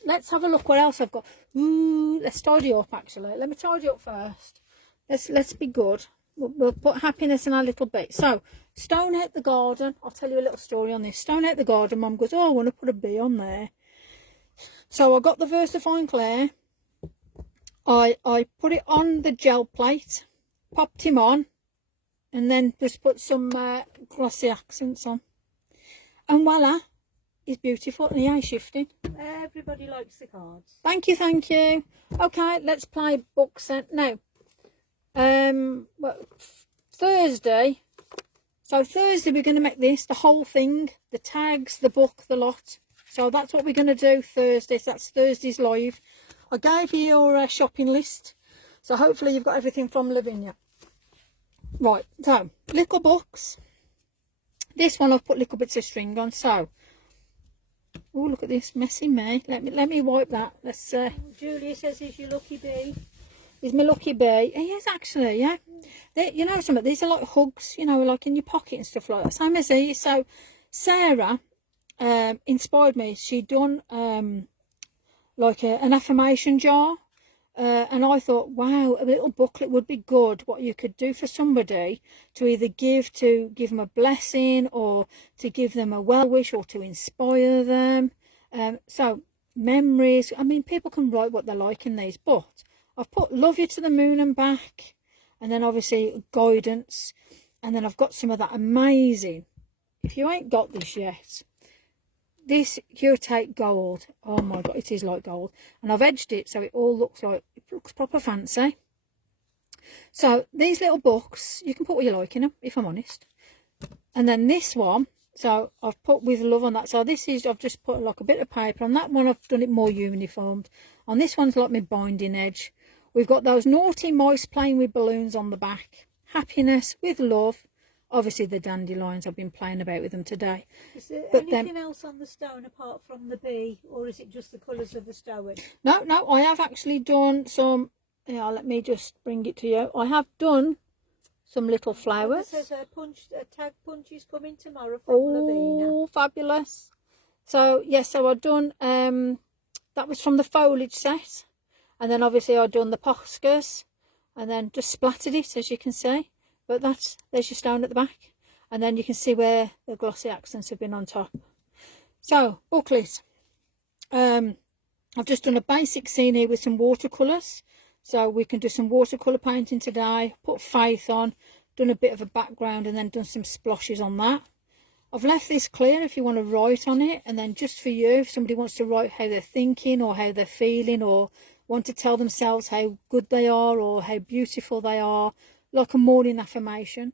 let's have a look what else I've got. Let's tidy up actually. Let me tidy up first. Let's be good. We'll put happiness in our little bit. So stone out the garden. I'll tell you a little story on this. Stone out the garden. Mum goes, oh, I want to put a bee on there. So I got the VersaFine Clay. I put it on the gel plate, popped him on, and then just put some glossy accents on. And voila, he's beautiful, and he ain't shifting. Everybody likes the cards. Thank you, thank you. Okay, let's play book set now. Thursday. So Thursday we're going to make this, the whole thing, the tags, the book, the lot. So that's what we're going to do Thursday. So that's Thursday's live. I gave you your shopping list, so hopefully you've got everything from Lavinia. Right, so little books. This one I've put little bits of string on. So, oh, look at this messy me. Let me wipe that. Let's. Julia says, "Is your lucky bee?" He's my lucky bee. He is actually, yeah. You know something, these are like hugs, you know, like in your pocket and stuff like that. Same as these. So Sarah inspired me. She'd done like an affirmation jar. And I thought, wow, a little booklet would be good. What you could do for somebody to either give them a blessing, or to give them a well wish, or to inspire them. So memories. I mean, people can write what they like in these, but I've put love you to the moon and back, and then obviously guidance, and then I've got some of that amazing. If you ain't got this yet, this Curate gold, oh my god, it is like gold, and I've edged it so it looks proper fancy. So these little books, you can put what you like in them, if I'm honest. And then this one, so I've put with love on that. So this is, I've just put like a bit of paper on that one. I've done it more uniformed. On this one's like my binding edge. We've got those naughty mice playing with balloons on the back. Happiness with love. Obviously the dandelions, I've been playing about with them today. Is there anything else on the stone apart from the bee, or is it just the colours of the stone? No, I have actually done some, yeah, let me just bring it to you. I have done some little flowers. It says a tag punch is coming tomorrow from Lavina. Oh, fabulous. So, yes, so I've done, that was from the foliage set. And then obviously I've done the Poscas, and then just splattered it, as you can see. But there's your stone at the back, and then you can see where the glossy accents have been on top. So booklet, I've just done a basic scene here with some watercolours, so we can do some watercolour painting today. Put faith on, done a bit of a background, and then done some sploshes on that. I've left this clear if you want to write on it, and then just for you, if somebody wants to write how they're thinking or how they're feeling, or want to tell themselves how good they are or how beautiful they are, like a morning affirmation.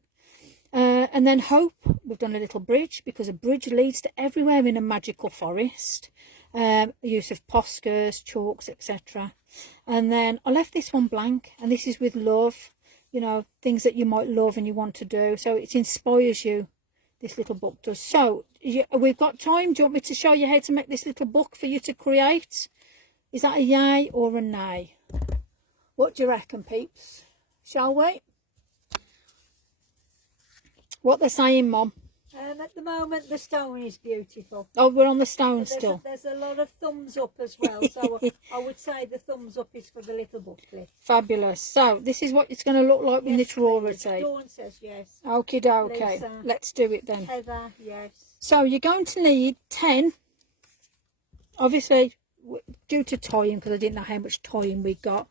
And then hope, we've done a little bridge, because a bridge leads to everywhere in a magical forest. The use of Poscas, chalks, etc. And then I left this one blank, and this is with love, you know, things that you might love and you want to do. So it inspires you, this little book does. So we've got time. Do you want me to show you how to make this little book for you to create? Is that a yay or a nay? What do you reckon, peeps? Shall we? What they're saying, Mum? At the moment, the stone is beautiful. Oh, we're on the stone still. There's a lot of thumbs up as well, so I would say the thumbs up is for the little booklet. Fabulous. So this is what it's going to look like with its rarity. Dawn says yes. Okie dokie. Lisa. Let's do it then. Heather, yes. So you're going to need 10. Obviously, due to tying, because I didn't know how much tying we got,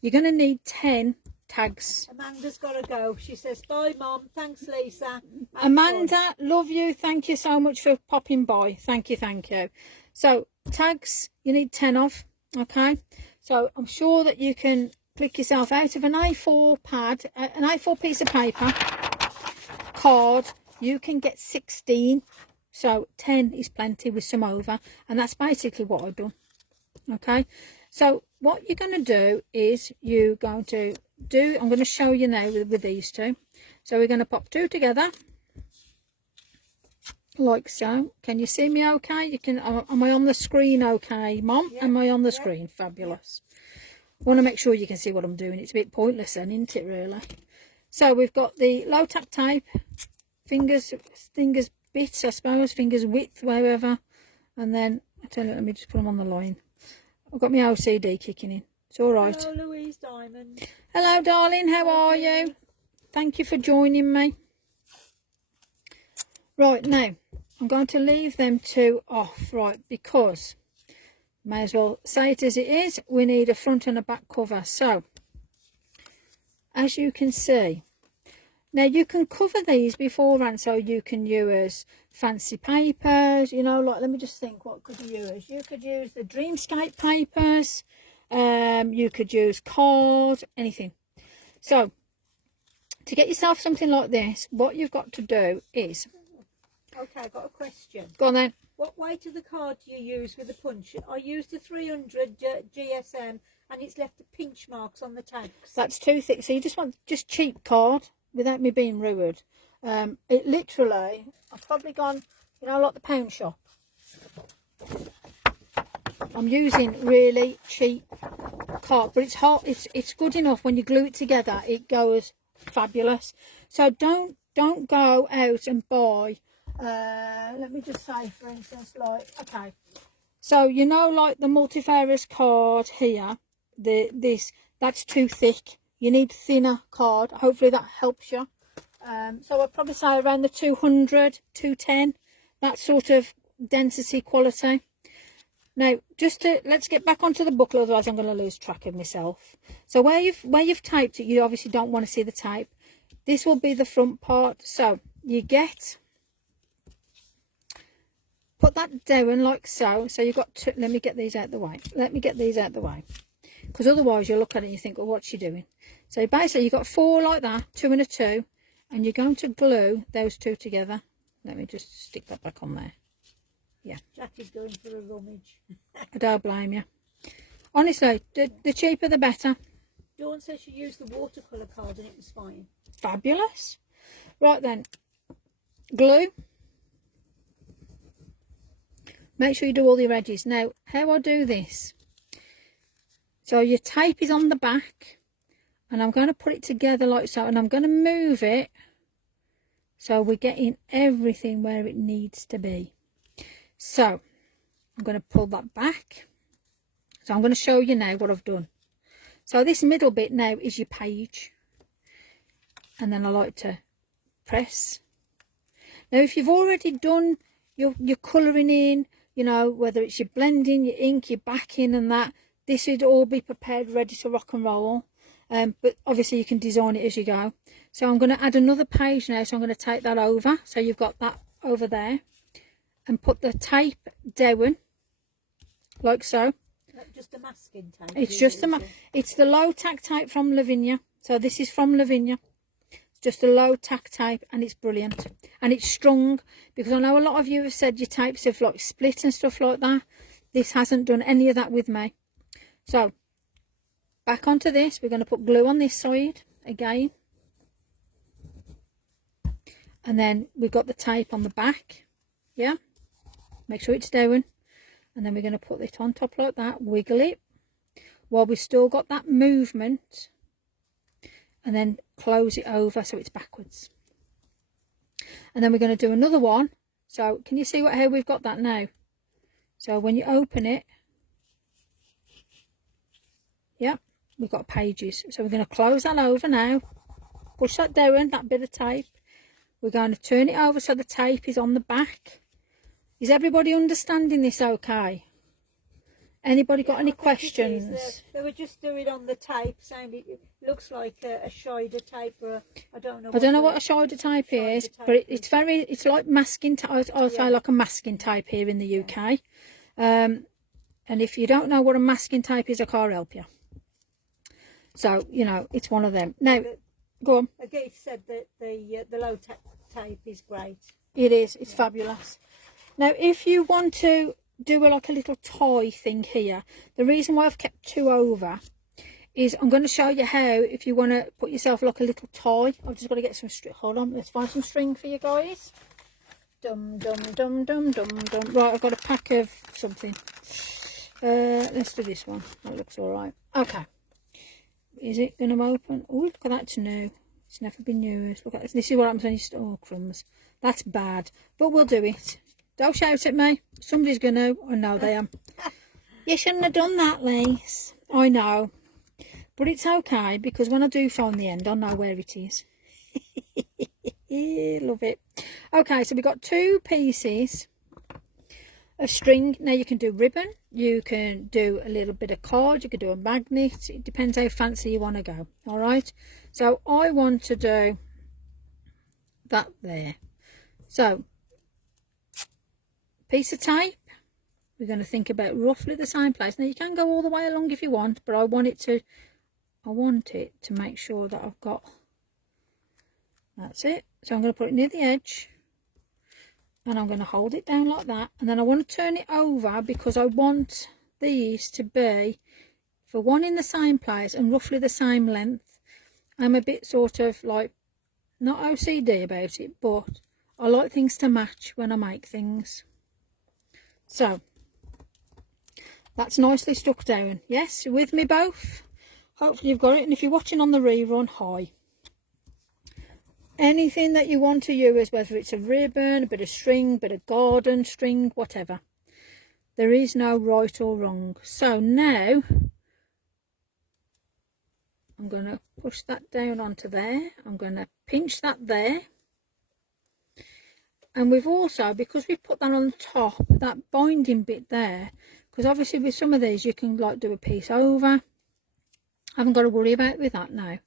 you're going to need 10 tags. Amanda's got to go. She says, bye, Mum. Thanks, Lisa. Amanda, love you. Thank you so much for popping by. Thank you, thank you. So, tags, you need 10 of, okay? So, I'm sure that you can click yourself out of an A4 pad, an A4 piece of paper, card. You can get 16. So, 10 is plenty with some over. And that's basically what I've done, okay? So, what you're going to do is you're going to I'm going to show you now with these two. So we're going to pop 2 together like so. Can you see me okay? You can. Am I on the screen okay, Mum? Yeah. Am I on the screen? Fabulous. I want to make sure you can see what I'm doing. It's a bit pointless then, isn't it, really? So we've got the low tack tape, fingers bits, I suppose, fingers width, wherever, and then I tell you, let me just put them on the line. I've got my OCD kicking in. It's all right. Hello, Louise Diamond. Hello, darling. How are you? Thank you for joining me. Right, now, I'm going to leave them 2 off, right, because may as well say it as it is. We need a front and a back cover. So, as you can see, now you can cover these beforehand, so you can use fancy papers, you know, like, let me just think, what could you use? You could use the Dreamscape papers. You could use card, anything. So to get yourself something like this, what you've got to do is, okay, I've got a question. Go on then. What weight of the card do you use with the punch? I used the 300 GSM, and it's left the pinch marks on the tags. That's too thick, so you just want cheap card, without me being rude. It literally, I've probably gone, you know, like the pound shop. I'm using really cheap hot, but it's hot. It's good enough. When you glue it together, it goes fabulous. So don't go out and buy. Let me just say, for instance, like, okay, so you know, like the multifarious card here, that's too thick. You need thinner card. Hopefully that helps you. So I'd probably say around the 200, 210, that sort of density quality. Now, let's get back onto the booklet, otherwise I'm going to lose track of myself. So where you've typed it, you obviously don't want to see the type. This will be the front part. So you put that down like so. So you've got to, let me get these out the way. Because otherwise you'll look at it and you think, well, what's she doing? So basically you've got 4 like that, 2 and a 2, and you're going to glue those 2 together. Let me just stick that back on there. Yeah. Jackie's going for a rummage. I don't blame you. Honestly, the cheaper the better. Dawn says she used the watercolour card and it was fine. Fabulous. Right then, glue. Make sure you do all your edges. Now, how I do this. So your tape is on the back, and I'm going to put it together like so, and I'm going to move it so we're getting everything where it needs to be. So I'm going to pull that back. So I'm going to show you now what I've done. So this middle bit now is your page, and then I like to press. Now if you've already done your colouring in, you know, whether it's your blending, your ink, your backing and that, this would all be prepared, ready to rock and roll. But obviously you can design it as you go. So I'm going to add another page now, so I'm going to take that over. So you've got that over there, and put the tape down like so. Just a masking tape. It's just it's the low tack tape from Lavinia. So this is from Lavinia. It's just a low tack tape, and it's brilliant, and it's strong, because I know a lot of you have said your tapes have like split and stuff like that. This hasn't done any of that with me. So back onto this, we're going to put glue on this side again, and then we've got the tape on the back. Yeah, make sure it's down, and then we're going to put it on top like that, wiggle it while we've still got that movement, and then close it over so it's backwards. And then we're going to do another one. So can you see how we've got that now? So when you open it, yeah, we've got pages. So we're going to close that over now, push that down, that bit of tape. We're going to turn it over so the tape is on the back. Is everybody understanding this okay? Anybody got any questions? They were just doing on the tape, saying it looks like a Shider tape, or I don't know. I don't know what a Shider tape is, but it's like masking tape. I'll say like a masking tape here in the UK. And if you don't know what a masking tape is, I can't help you. So, you know, it's one of them. Now, go on. Again, said that the low tape is great. It is. It's fabulous. Now, if you want to do like a little tie thing here, the reason why I've kept 2 over is I'm going to show you how, if you want to put yourself like a little tie. I've just got to get some string. Hold on, let's find some string for you guys. Dum dum dum dum dum dum. Right, I've got a pack of something. Let's do this one. That looks all right. Okay. Is it going to open? Oh, look at that, it's new. It's never been used. Look at this. This is what happens when you oh, crumbs. That's bad, but we'll do it. Don't shout at me. Somebody's going to. I know they am. You shouldn't have done that, Lise. I know. But it's okay, because when I do find the end, I know where it is. Love it. Okay, so we've got 2 pieces of string. Now you can do ribbon. You can do a little bit of cord. You can do a magnet. It depends how fancy you want to go. All right. So I want to do that there. So piece of tape, we're going to think about roughly the same place. Now you can go all the way along if you want, but I want it to make sure that I've got, that's it. So I'm going to put it near the edge, and I'm going to hold it down like that, and then I want to turn it over, because I want these to be for one in the same place and roughly the same length. I'm a bit sort of like, not OCD about it, but I like things to match when I make things. So That's nicely stuck down. Yes, you with me both? Hopefully you've got it. And if you're watching on the rerun, hi. Anything that you want to use, whether it's a ribbon, a bit of string, a bit of garden string, whatever. There is no right or wrong. So now I'm going to push that down onto there. I'm going to pinch that there. And we've also, because we've put that on the top, that binding bit there, because obviously with some of these you can like do a piece over. I haven't got to worry about with that now.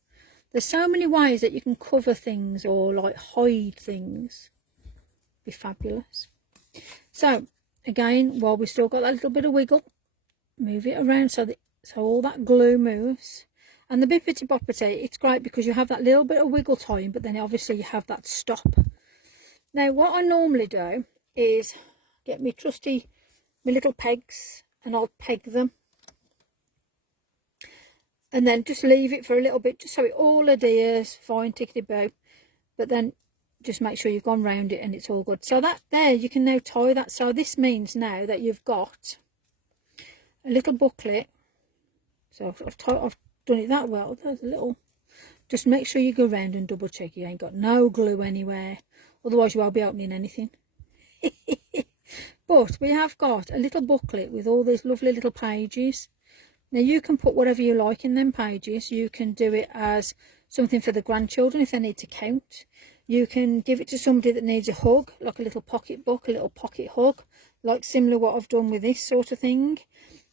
There's so many ways that you can cover things or like hide things. Be fabulous. So again, while we've still got that little bit of wiggle, move it around so all that glue moves. And the bippity boppity, it's great because you have that little bit of wiggle time, but then obviously you have that stop. Now what I normally do is get my little pegs, and I'll peg them. And then just leave it for a little bit, just so it all adheres, fine, tickety-boo. But then just make sure you've gone round it and it's all good. So that there, you can now tie that. So this means now that you've got a little booklet. So I've done it that well. There's a little. Just make sure you go round and double check you ain't got no glue anywhere. Otherwise you won't be opening anything. But we have got a little booklet with all these lovely little pages. Now you can put whatever you like in them pages. You can do it as something for the grandchildren if they need to count. You can give it to somebody that needs a hug, like a little pocket book, a little pocket hug, like similar what I've done with this sort of thing.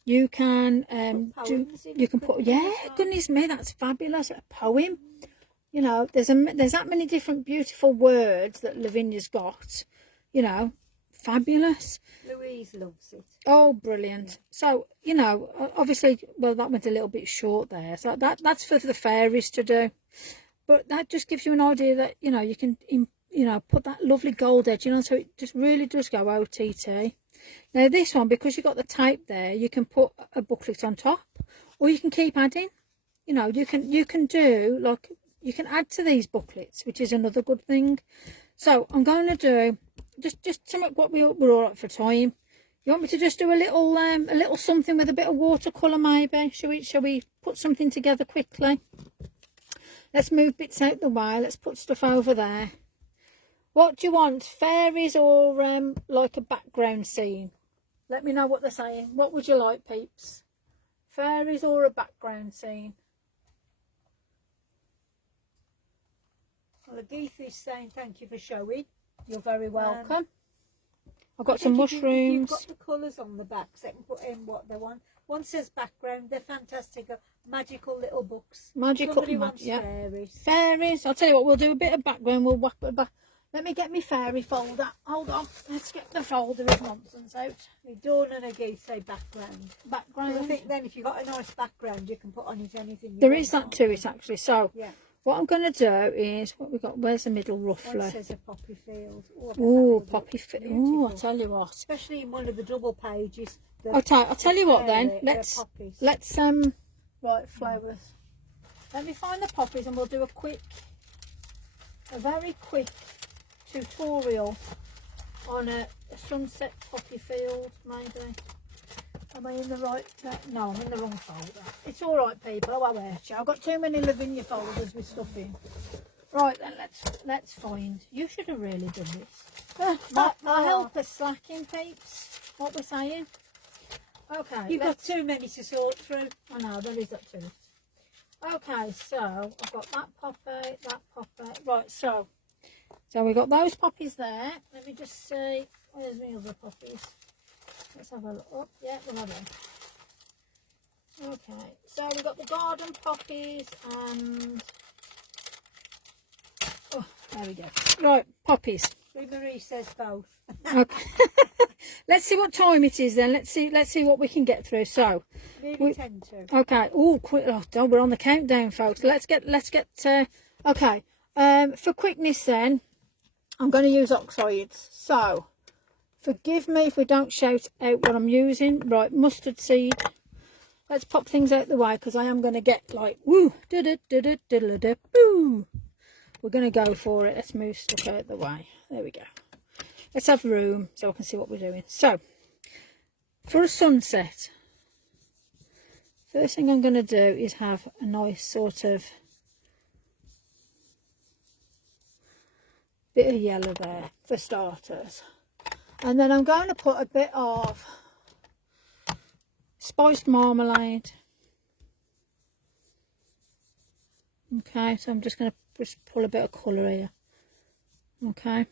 You can yeah, goodness me, that's fabulous. A poem. You know, there's that many different beautiful words that Lavinia's got. You know, fabulous. Louise loves it. Oh, brilliant. Yeah. So, you know, obviously, well, that went a little bit short there. So that's for the fairies to do. But that just gives you an idea that, you know, you can, you know, put that lovely gold edge, you know, so it just really does go OTT. Now this one, because you've got the tape there, you can put a booklet on top, or you can keep adding. You know, you can do, like, you can add to these booklets, which is another good thing. So I'm going to do just something what we're all right for time. You want me to just do a little something with a bit of watercolour maybe? Shall we put something together quickly? Let's move bits out the way. Let's put stuff over there. What do you want? Fairies or like a background scene? Let me know what they're saying. What would you like, peeps? Fairies or a background scene? Well, Agatha is saying thank you for showing. You're very welcome. I've got some mushrooms. If you've got the colours on the back, so they can put in what they want. One says background. They're fantastic. Magical little books. Somebody wants fairies. Fairies. I'll tell you what, we'll do a bit of background. We'll whack it back. Let me get my fairy folder. Hold on. Let's get the folder of nonsense out. Dawn and Agatha say background. Background. I think then if you've got a nice background, you can put on it anything you There want. is that to it, actually. So, yeah. What I'm going to do is, what we got, where's the middle roughly? One says a poppy field. Oh, poppy field. Oh, I'll tell you what. Especially in one of the double pages. I'll tell you what then. Let's right, flowers. Let me find the poppies and we'll do a very quick tutorial on a sunset poppy field, maybe. Am I in the right? No, I'm in the wrong folder. It's all right, people. I won't hurt you. I've got too many Lavinia folders with stuff in. Right then, let's find. You should have really done this. My help is slacking, peeps. What we're saying. Okay. You've got too many to sort through. I know, there is that too. Okay, so I've got that poppy, that poppy. Right, so we've got those poppies there. Let me just see. Where's my other poppies? Let's have a look. Oh, yeah, we'll have them. Okay, so we've got the garden poppies and... Oh, there we go. Right, poppies. Marie says both. Okay. Let's see what time it is then. Let's see what we can get through. So, nearly 10 to. Okay. Oh, quick! Oh, we're on the countdown, folks. Let's get. Okay. For quickness, then, I'm going to use oxides. So, forgive me if we don't shout out what I'm using. Right, mustard seed. Let's pop things out the way because I am going to get like woo, da da da da da da da boo. We're going to go for it. Let's move stuff out the way. There we go. Let's have room so I can see what we're doing. So, for a sunset, First thing I'm going to do is have a nice sort of bit of yellow there for starters. And then I'm going to put a bit of spiced marmalade. Okay, so I'm just going to just pull a bit of colour here. Okay.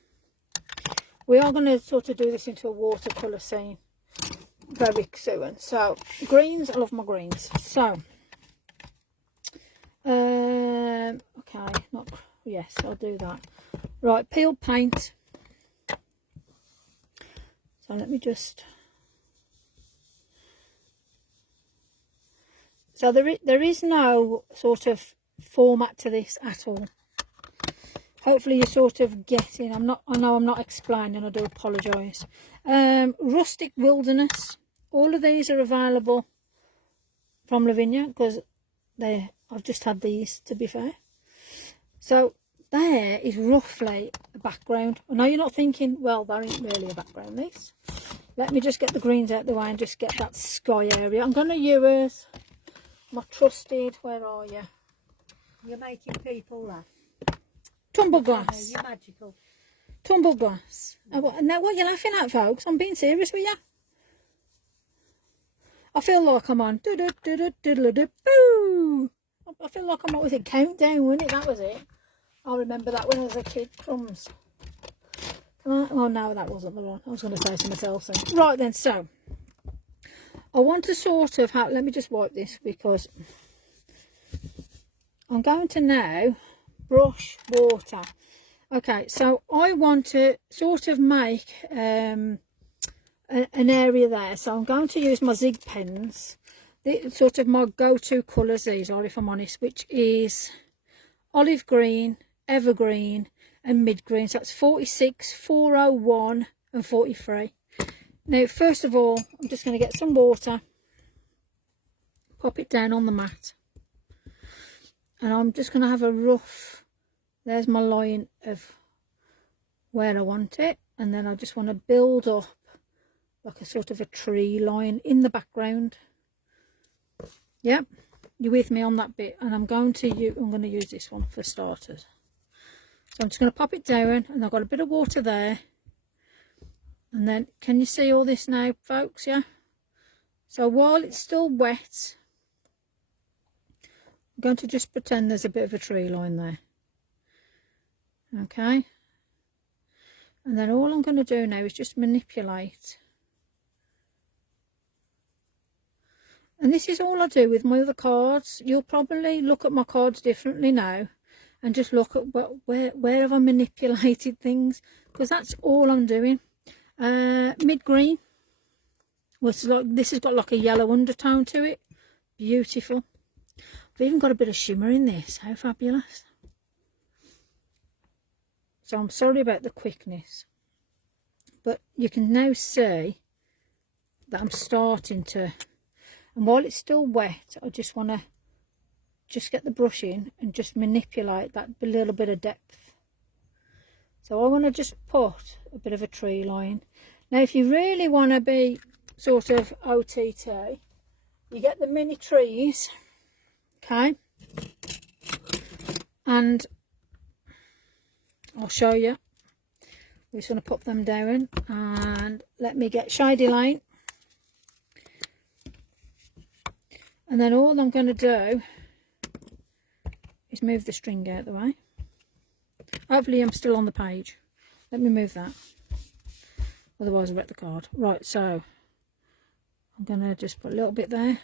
We are going to sort of do this into a watercolour scene very soon. So, greens, I love my greens. So, okay, yes, I'll do that. Right, peeled paint. So let me just... So there is no sort of format to this at all. Hopefully you're sort of getting, I know I'm not explaining, I do apologise. Rustic Wilderness, all of these are available from Lavinia because I've just had these, to be fair. So there is roughly a background. I know you're not thinking, well, there ain't really a background this. Let me just get the greens out of the way and just get that sky area. I'm going to use my trusted, where are you? You're making people laugh. Tumble glass. You're magical. Tumble glass. Now what are you laughing at, folks? I'm being serious with you. I feel like I'm on boo. I feel like I'm on, was it Countdown, wasn't it? That was it. I remember that when I was a kid. Crumbs. Oh no, that wasn't the one. I was going to say to myself so. Right then, so I want to sort of have, let me just wipe this because I'm going to now brush water. Okay, so I want to sort of make an area there. So I'm going to use my Zig pens. Sort of my go-to colours these are, if I'm honest, which is olive green, evergreen and mid-green. So that's 46, 401 and 43. Now, first of all, I'm just going to get some water, pop it down on the mat. And I'm just going to have a rough, there's my line of where I want it. And then I just want to build up like a sort of a tree line in the background. Yep, you're with me on that bit. And I'm going to use this one for starters. So I'm just going to pop it down and I've got a bit of water there. And then, can you see all this now, folks? Yeah. So while it's still wet, I'm going to just pretend there's a bit of a tree line there. Okay. And then all I'm going to do now is just manipulate. And this is all I do with my other cards. You'll probably look at my cards differently now and just look at where have I manipulated things, because that's all I'm doing. Mid-green. Well, it's like, this has got like a yellow undertone to it. Beautiful. I've even got a bit of shimmer in this. How fabulous. So I'm sorry about the quickness, but you can now see that I'm starting to, and while it's still wet, I just want to just get the brush in and just manipulate that little bit of depth. So I want to just put a bit of a tree line. Now if you really want to be sort of OTT, you get the mini trees, okay, and I'll show you. We're just going to pop them down and let me get Shady Lane. And then all I'm going to do is move the string out of the way. Hopefully I'm still on the page. Let me move that. Otherwise I'll wreck the card. Right, so I'm going to just put a little bit there.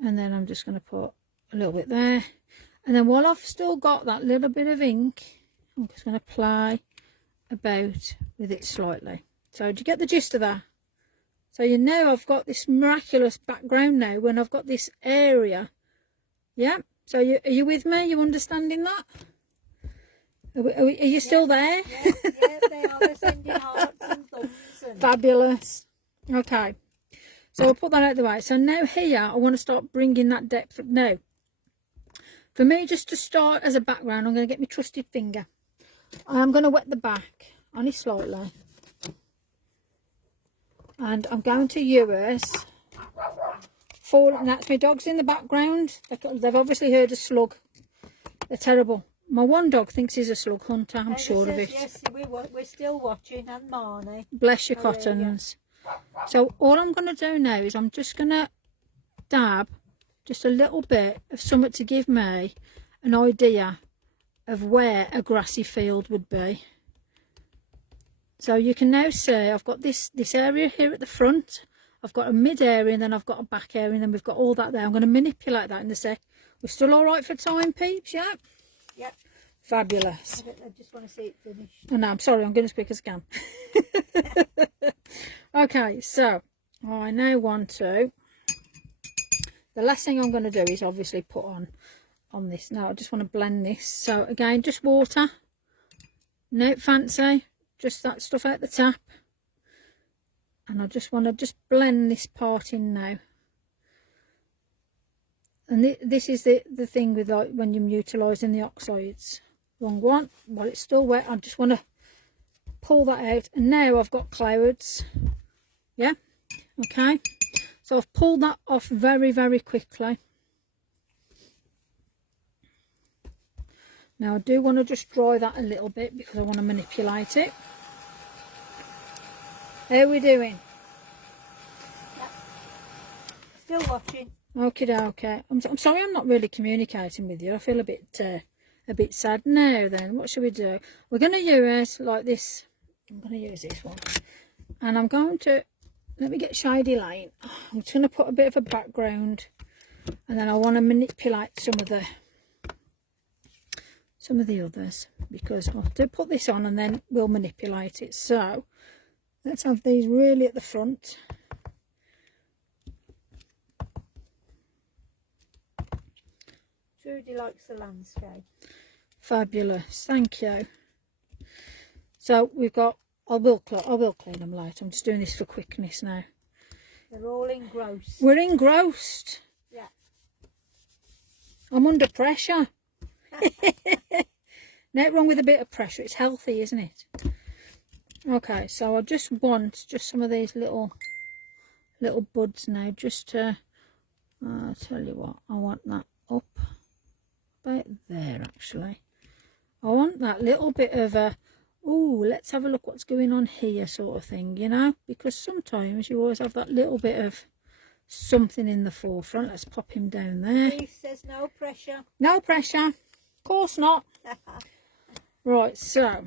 And then I'm just going to put a little bit there. And then while I've still got that little bit of ink, I'm just going to play about with it slightly. So do you get the gist of that? So you know I've got this miraculous background now when I've got this area. Yeah? So are you with me? You understanding that? Are you still there? Yeah, they are. They're sending hearts and thumbs. And... Fabulous. Okay. So I'll put that out of the way. So now here I want to start bringing that depth up now. For me, just to start as a background, I'm going to get my trusted finger. I'm going to wet the back only slightly. And I'm going to use falling. That's my dogs in the background. They've obviously heard a slug. They're terrible. My one dog thinks he's a slug hunter. I'm sure of it. Yes, we're still watching, and Marnie. Bless your cottons. So all I'm going to do now is I'm just going to dab just a little bit of something to give me an idea of where a grassy field would be. So you can now see I've got this area here at the front. I've got a mid area, and then I've got a back area, and then we've got all that there. I'm going to manipulate that in a sec. We're still all right for time, peeps, yeah? Yep. Fabulous. I just want to see it finished. Oh, no, I'm sorry, I'm going as quick as I can. Okay, so I now want to, the last thing I'm going to do is obviously put on this. Now I just want to blend this. So again, just water, no fancy, just that stuff out the tap. And I just want to just blend this part in now. And this is the thing with, like, when you're utilising the oxides. Wrong one. While it's still wet, I just want to pull that out. And now I've got clouds. Yeah. Okay. So I've pulled that off very, very quickly. Now I do want to just dry that a little bit because I want to manipulate it. How are we doing? Still watching. Okay. I'm sorry I'm not really communicating with you. I feel a bit sad now then. What should we do? We're going to use like this. I'm going to use this one. And I'm going to, let me get shady line. I'm just going to put a bit of a background. And then I want to manipulate some of the others. Because I'll have to put this on and then we'll manipulate it. So, let's have these really at the front. Trudy likes the landscape. Fabulous, thank you. So we've got, I will clean them later. I'm just doing this for quickness now. They're all engrossed. We're engrossed. Yeah. I'm under pressure. Nothing wrong with a bit of pressure. It's healthy, isn't it? Okay, so I just want some of these little buds now, just to, I'll tell you what, I want that up about there actually. I want that little bit of a, ooh, let's have a look what's going on here sort of thing, you know, because sometimes you always have that little bit of something in the forefront. Let's pop him down there. Steve says no pressure. No pressure, of course not. Right, so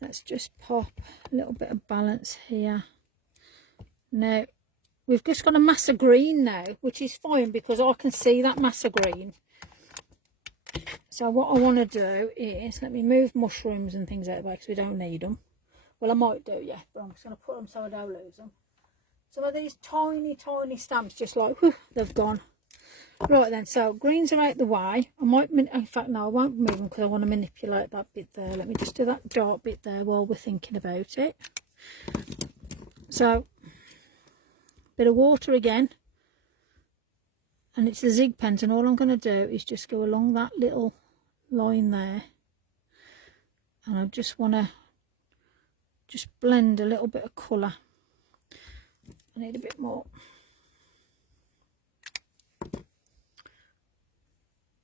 let's just pop a little bit of balance here. Now we've just got a mass of green now, which is fine because I can see that mass of green. So what I want to do is, let me move mushrooms and things out of the way because we don't need them. Well, I might do, yeah, but I'm just going to put them so I don't lose them. Some of these tiny stamps, just like, whew, they've gone. Right then, so greens are out the way. I might, in fact, no, I won't move them because I want to manipulate that bit there. Let me just do that dark bit there while we're thinking about it. So, bit of water again. And it's the zig pens, and all I'm going to do is just go along that little line there. And I just want to just blend a little bit of colour. I need a bit more.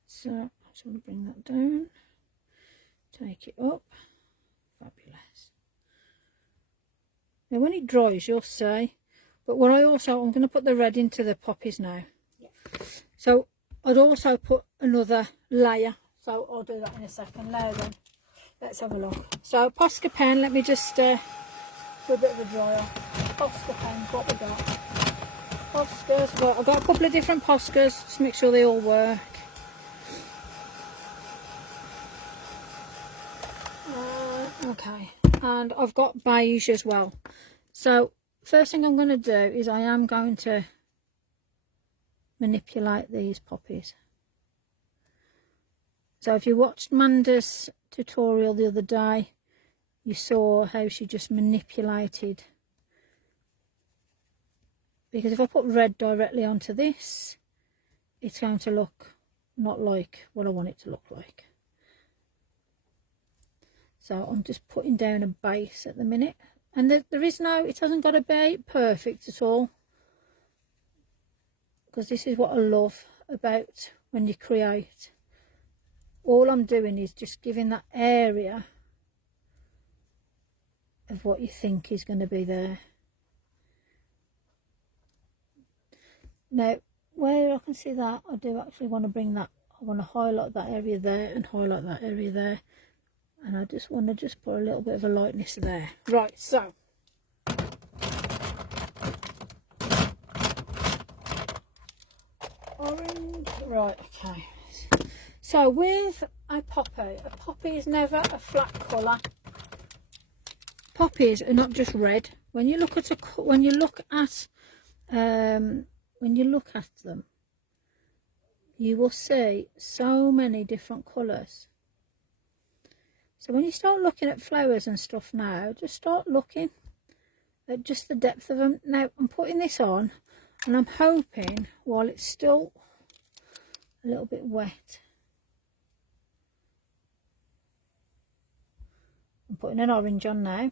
So I just want to bring that down, take it up. Fabulous. Now when it dries you'll see, but what I'm going to put the red into the poppies now. Yeah. So I'd also put another layer, so I'll do that in a second. Now then, let's have a look. So Posca pen, let me just do a bit of a dryer. Posca pens, what we got? Poscas, well, I've got a couple of different Poscas, just make sure they all work. Okay, and I've got beige as well. So first thing I'm going to do is I am going to manipulate these poppies. So if you watched Manda's tutorial the other day, you saw how she just manipulated. Because if I put red directly onto this, it's going to look not like what I want it to look like. So I'm just putting down a base at the minute. And there is no, it hasn't got to be perfect at all. because this is what I love about when you create. All I'm doing is just giving that area of what you think is going to be there. Now, where I can see that, I do actually want to bring that, I want to highlight that area there and highlight that area there. And I just want to just put a little bit of a lightness there. Right, so. Orange, right, okay. So with a poppy is never a flat colour. Poppies are not just red. When you look at them, you will see so many different colours. So when you start looking at flowers and stuff now, just start looking at just the depth of them. Now I'm putting this on, and I'm hoping while it's still a little bit wet, I'm putting an orange on now.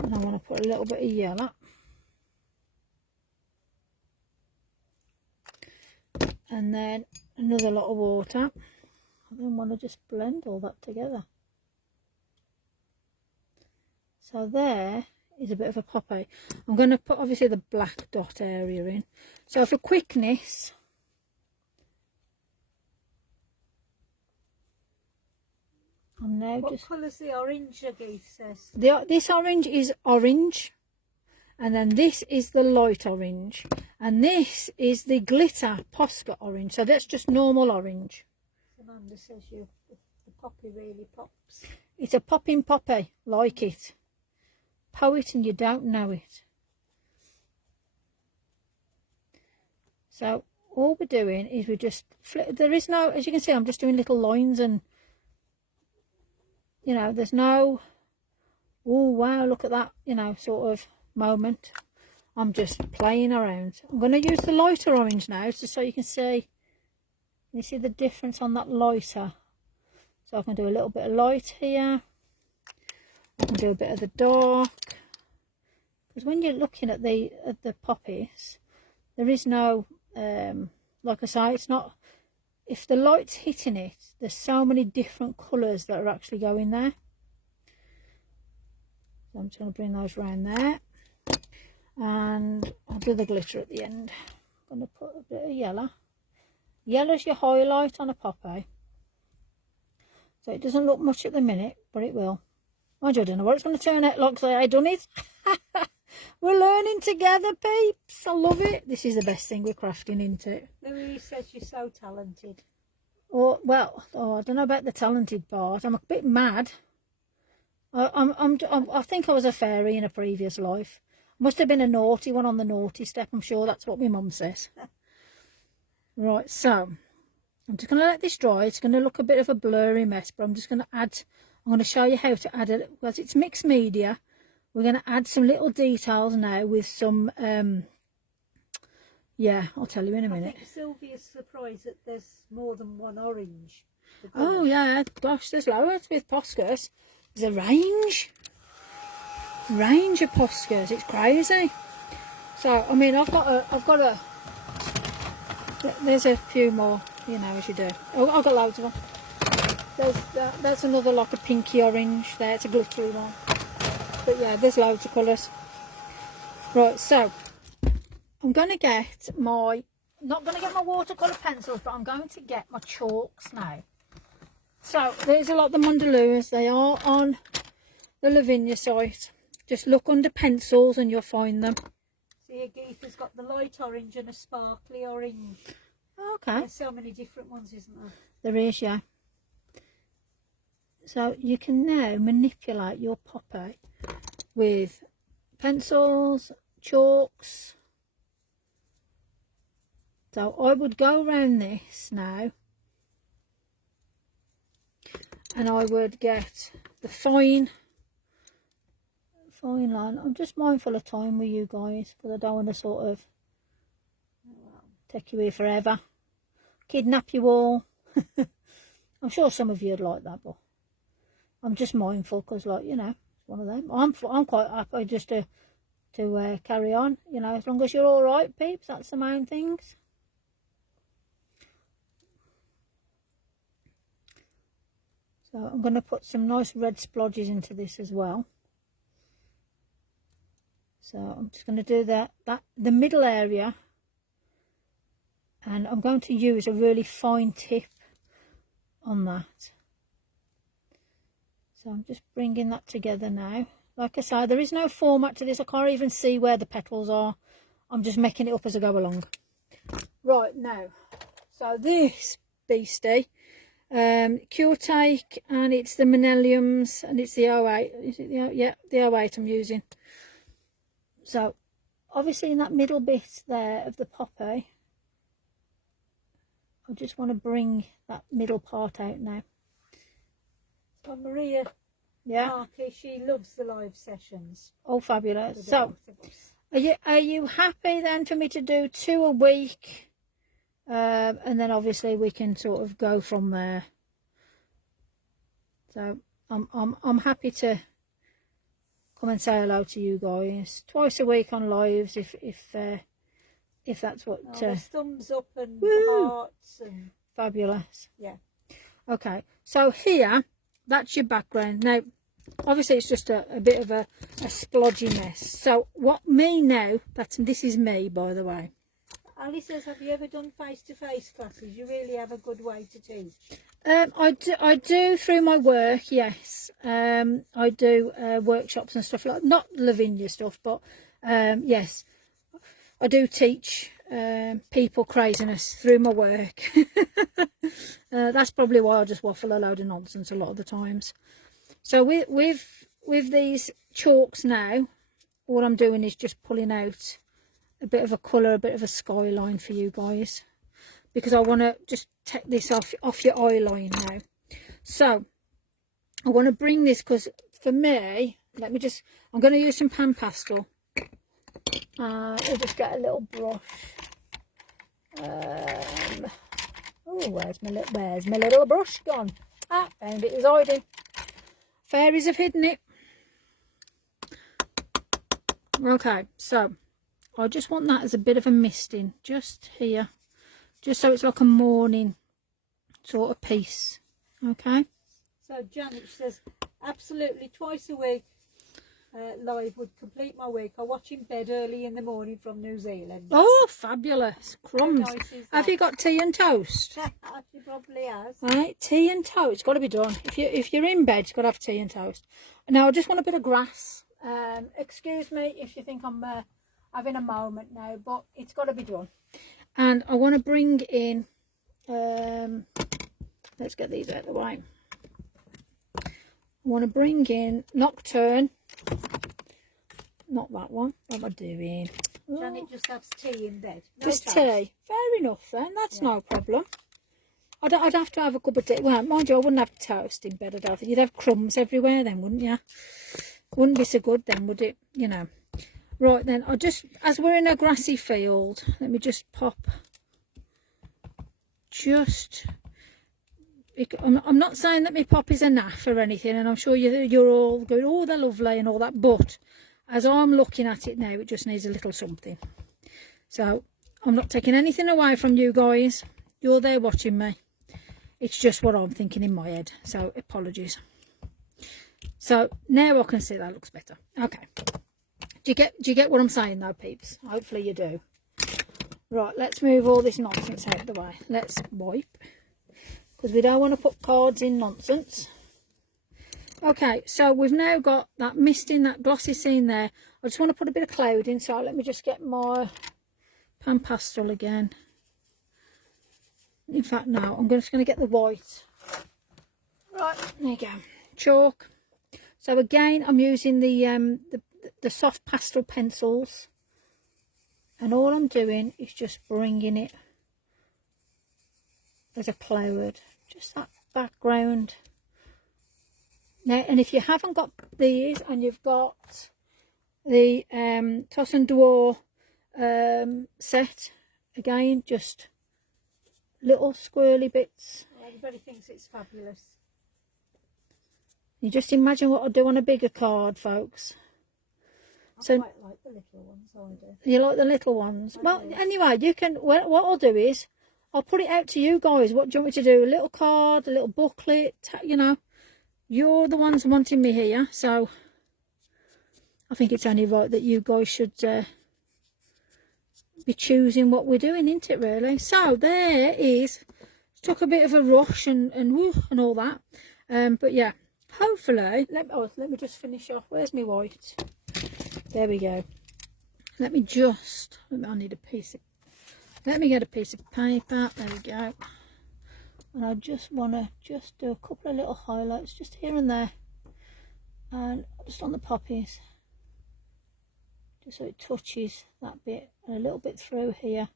And I want to put a little bit of yellow. And then another lot of water. I then want to just blend all that together. So there is a bit of a poppy. I'm going to put obviously the black dot area in. So for quickness, I'm now what just... colour's the orange, Aggie says? This orange is orange. And then this is the light orange. And this is the glitter Posca orange. So that's just normal orange. Amanda says the poppy really pops. It's a popping poppy, like it. Poet and you don't know it. So all we're doing is we just flip. There is no, as you can see, I'm just doing little lines, and you know, there's no, oh wow, look at that, you know, sort of moment. I'm just playing around. I'm going to use the lighter orange now, just so you can see. You see the difference on that lighter. So I can do a little bit of light here. I can do a bit of the dark. Because when you're looking at the poppies, there is no, like I say, it's not, if the light's hitting it, there's so many different colours that are actually going there. So I'm just going to bring those around there. And I'll do the glitter at the end. I'm going to put a bit of yellow. Yellow's your highlight on a poppy. So it doesn't look much at the minute, but it will. I don't know what it's going to turn out like, because I done it. We're learning together, peeps. I love it. This is the best thing we're crafting into. Louise says you're so talented. Oh, well, I don't know about the talented part. I'm a bit mad. I think I was a fairy in a previous life. Must have been a naughty one on the naughty step. I'm sure that's what my mum says. Right, so I'm just going to let this dry. It's going to look a bit of a blurry mess, but I'm just going to add, I'm going to show you how to add it. Because it's mixed media, we're going to add some little details now with some, yeah, I'll tell you in a minute. I think Sylvia's surprised that there's more than one orange. Oh yeah, gosh, there's loads with Poscas. There's a range of Poscas. It's crazy. So I mean, I've got a. There's a few more, you know, as you do. Oh, I've got loads of them. There's another like a pinky orange there. It's a glittery one. But yeah, there's loads of colours. Right, so I'm going to get my, not going to get my watercolour pencils, but I'm going to get my chalks now. So these are like the Mondaluas. They are on the Lavinia site. Just look under pencils and you'll find them. See, Agatha's got the light orange and a sparkly orange. Okay. There's so many different ones, isn't there? There is, yeah. So you can now manipulate your poppy with pencils, chalks. So I would go around this now, and I would get the fine line. I'm just mindful of time with you guys, because I don't want to sort of take you here forever, kidnap you all. I'm sure some of you would like that, but I'm just mindful because, like, you know, one of them. I'm quite happy just to carry on, you know, as long as you're all right, peeps. That's the main things. So I'm going to put some nice red splodges into this as well. So I'm just going to do the middle area, and I'm going to use a really fine tip on that. So I'm just bringing that together now. Like I say, there is no format to this. I can't even see where the petals are. I'm just making it up as I go along. Right, now, so this beastie, Cure Take, and it's the Maneliums, and it's the 08. Is it the 08 I'm using. So obviously in that middle bit there of the poppy, I just want to bring that middle part out now. So Maria, yeah, Marky, she loves the live sessions. Oh, fabulous. So are you happy then for me to do 2 a week, and then obviously we can sort of go from there? So I'm happy to come and say hello to you guys twice a week on lives, if that's what. There's thumbs up and woo, hearts and fabulous. yeah. Okay, so here, that's your background. Now, obviously it's just a bit of a splodgy mess. So what me now, this is me, by the way. Ali says, have you ever done face-to-face classes? You really have a good way to teach. I do through my work, yes. I do workshops and stuff, like not Lavinia stuff, but yes, I do teach people craziness through my work. That's probably why I just waffle a load of nonsense a lot of the times. So with these chalks now, all I'm doing is just pulling out a bit of a colour, a bit of a skyline for you guys, because I want to just take this off your eye line now. So I want to bring this, because for me, I'm going to use some pan pastel. We'll just get a little brush. Oh, where's my little brush gone? Ah, found it. It's hiding. Fairies have hidden it. Okay, so I just want that as a bit of a misting just here, just so it's like a morning sort of piece. Okay. So Janet says, absolutely twice a week live would complete my week. I watch in bed early in the morning from New Zealand. Oh, fabulous. Crumbs. How nice is that? Have you got tea and toast? She probably has. Right, tea and toast. It's got to be done. If you're in bed, you've got to have tea and toast. Now, I just want a bit of grass. Excuse me if you think I'm having a moment now, but it's got to be done. And I want to bring in, let's get these out of the way. I want to bring in Nocturne. Not that one. What am I doing? Janet just has tea in bed. No just toast. tea. Fair enough then. That's no problem. I'd have to have a cup of tea. Well, mind you, I wouldn't have toast in bed, I don't think. You'd have crumbs everywhere then, wouldn't you? Wouldn't be so good then, would it? You know. Right then, as we're in a grassy field, let me just pop. I'm not saying that my pop is a naff or anything, and I'm sure you're all going, oh, they're lovely and all that, but as I'm looking at it now, it just needs a little something. So I'm not taking anything away from you guys. You're there watching me. It's just what I'm thinking in my head, so apologies. So now I can see that looks better. Okay. Do you get what I'm saying though, peeps? Hopefully you do. Right, let's move all this nonsense out of the way. Let's wipe, because we don't want to put cards in nonsense. Okay, so we've now got that misting, that glossy scene there. I just want to put a bit of cloud in, so let me just get my pan pastel again. In fact, no, I'm just going to get the white. Right, there you go. Chalk. So again, I'm using the soft pastel pencils, and all I'm doing is just bringing it as a cloud, just that background. Now, and if you haven't got these and you've got the Toss and Dwar set, again, just little squirrely bits. Everybody thinks it's fabulous. You just imagine what I'll do on a bigger card, folks. I quite like the little ones, I do. You like the little ones? Well, anyway, you can. What I'll do is, I'll put it out to you guys. What do you want me to do? A little card, a little booklet. You know, you're the ones wanting me here, so I think it's only right that you guys should be choosing what we're doing, isn't it? Really. So there is. Took a bit of a rush and all that, but yeah. Hopefully, let me just finish off. Where's my white? There we go. I need a piece of, let me get a piece of paper. There we go. And I just want to do a couple of little highlights just here and there. And just on the poppies. Just so it touches that bit and a little bit through here.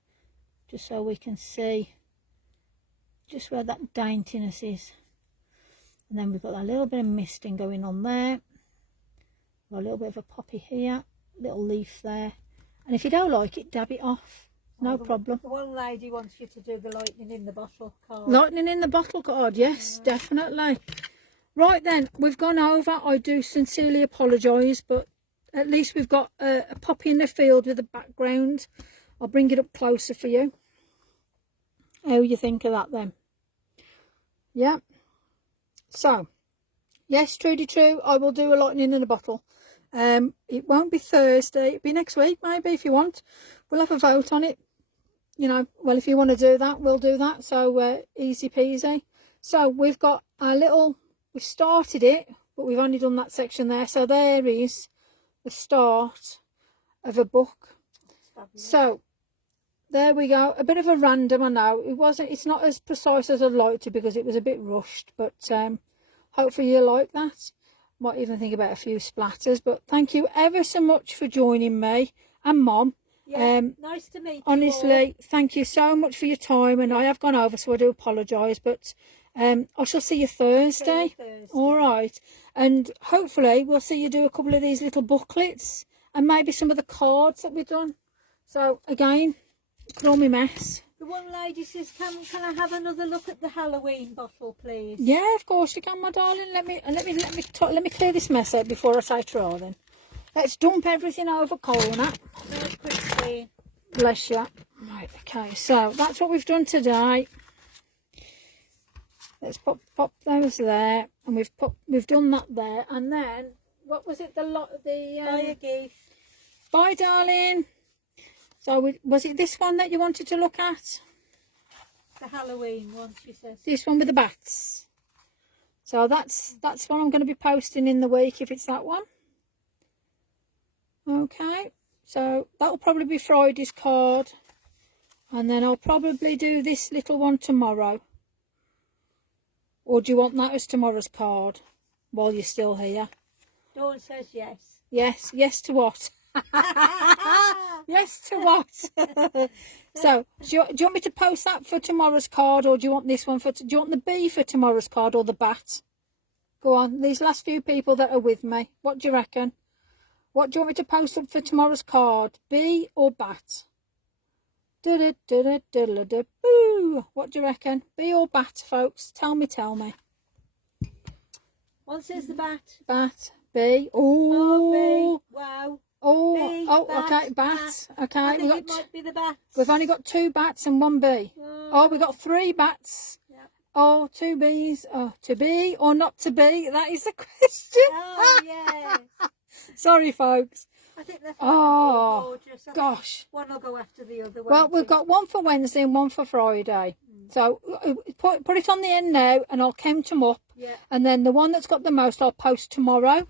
Just so we can see just where that daintiness is. And then we've got that little bit of misting going on there. Got a little bit of a poppy here, little leaf there. And if you don't like it, dab it off. No problem. The one lady wants you to do the lightning in the bottle card. Lightning in the bottle card, yes, definitely. Right then, we've gone over. I do sincerely apologise, but at least we've got a poppy in the field with a background. I'll bring it up closer for you. How you think of that then? Yeah. So, yes, truly true, I will do a lightning in a bottle. It won't be Thursday, it'll be next week maybe if you want. We'll have a vote on it. You know, well, if you want to do that, we'll do that. So, easy peasy. So, we've got our little, we've started it, but we've only done that section there. So, there is the start of a book. So, there we go. A bit of a random, I know. It's not as precise as I'd like to because it was a bit rushed, but hopefully you like that. Might even think about a few splatters, but thank you ever so much for joining me and Mom. Yeah, nice to meet you. Honestly, thank you so much for your time, and I have gone over, so I do apologise, but I shall see you Thursday. All right, and hopefully we'll see you do a couple of these little booklets and maybe some of the cards that we've done. So again, ignore me mess. The one lady says, can I have another look at the Halloween bottle, please? Yeah, of course you can, my darling. Let me clear this mess out before I say try then. Let's dump everything over corner. Very quickly. Bless you. Right, okay, so that's what we've done today. Let's pop those there, and we've done that there, and then what was it? Bye, Geese. Bye, darling. So was it this one that you wanted to look at? The Halloween one, she says. This one with the bats. So that's what I'm going to be posting in the week if it's that one. Okay, so that'll probably be Friday's card, and then I'll probably do this little one tomorrow. Or do you want that as tomorrow's card while you're still here? Dawn says yes. Yes to what? Yes to what? So do you want me to post that for tomorrow's card, or do you want this one do you want the bee for tomorrow's card or the bat? Go on, these last few people that are with me, what do you reckon? What do you want me to post up for tomorrow's card, bee or bat? Boo! What do you reckon, bee or bat, folks? Tell me. One says the bat. Bat, bee. Oh, bee. Wow. Bee, okay, bat. Okay, I think it might be the bat. We've only got 2 bats and 1 bee. Oh, we've got 3 bats. Yep. Oh, 2 bees. Oh, to be or not to be? That is the question. Oh, yes. Sorry, folks. I think they're gorgeous. Gosh. One will go after the other. Well, we've got one for Wednesday and one for Friday. So put it on the end now, and I'll count them up. Yeah. And then the one that's got the most, I'll post tomorrow.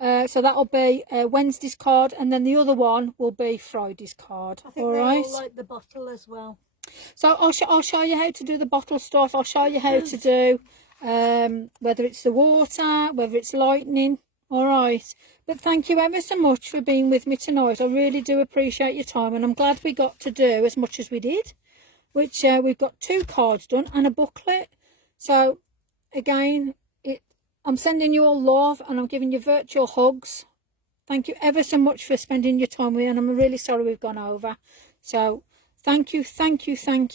So that'll be Wednesday's card, and then the other one will be Friday's card. I think all like the bottle as well. So I'll show you how to do the bottle stuff. I'll show you how to do whether it's the water, whether it's lightning. All right. But thank you ever so much for being with me tonight. I really do appreciate your time, and I'm glad we got to do as much as we did, which we've got 2 cards done and a booklet. So again, I'm sending you all love, and I'm giving you virtual hugs. Thank you ever so much for spending your time with me, and I'm really sorry we've gone over. So thank you. Mwah,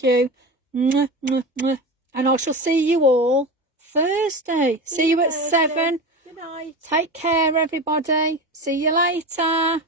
mwah, mwah. And I shall see you all Thursday. See you at 7. night. Take care, everybody. See you later.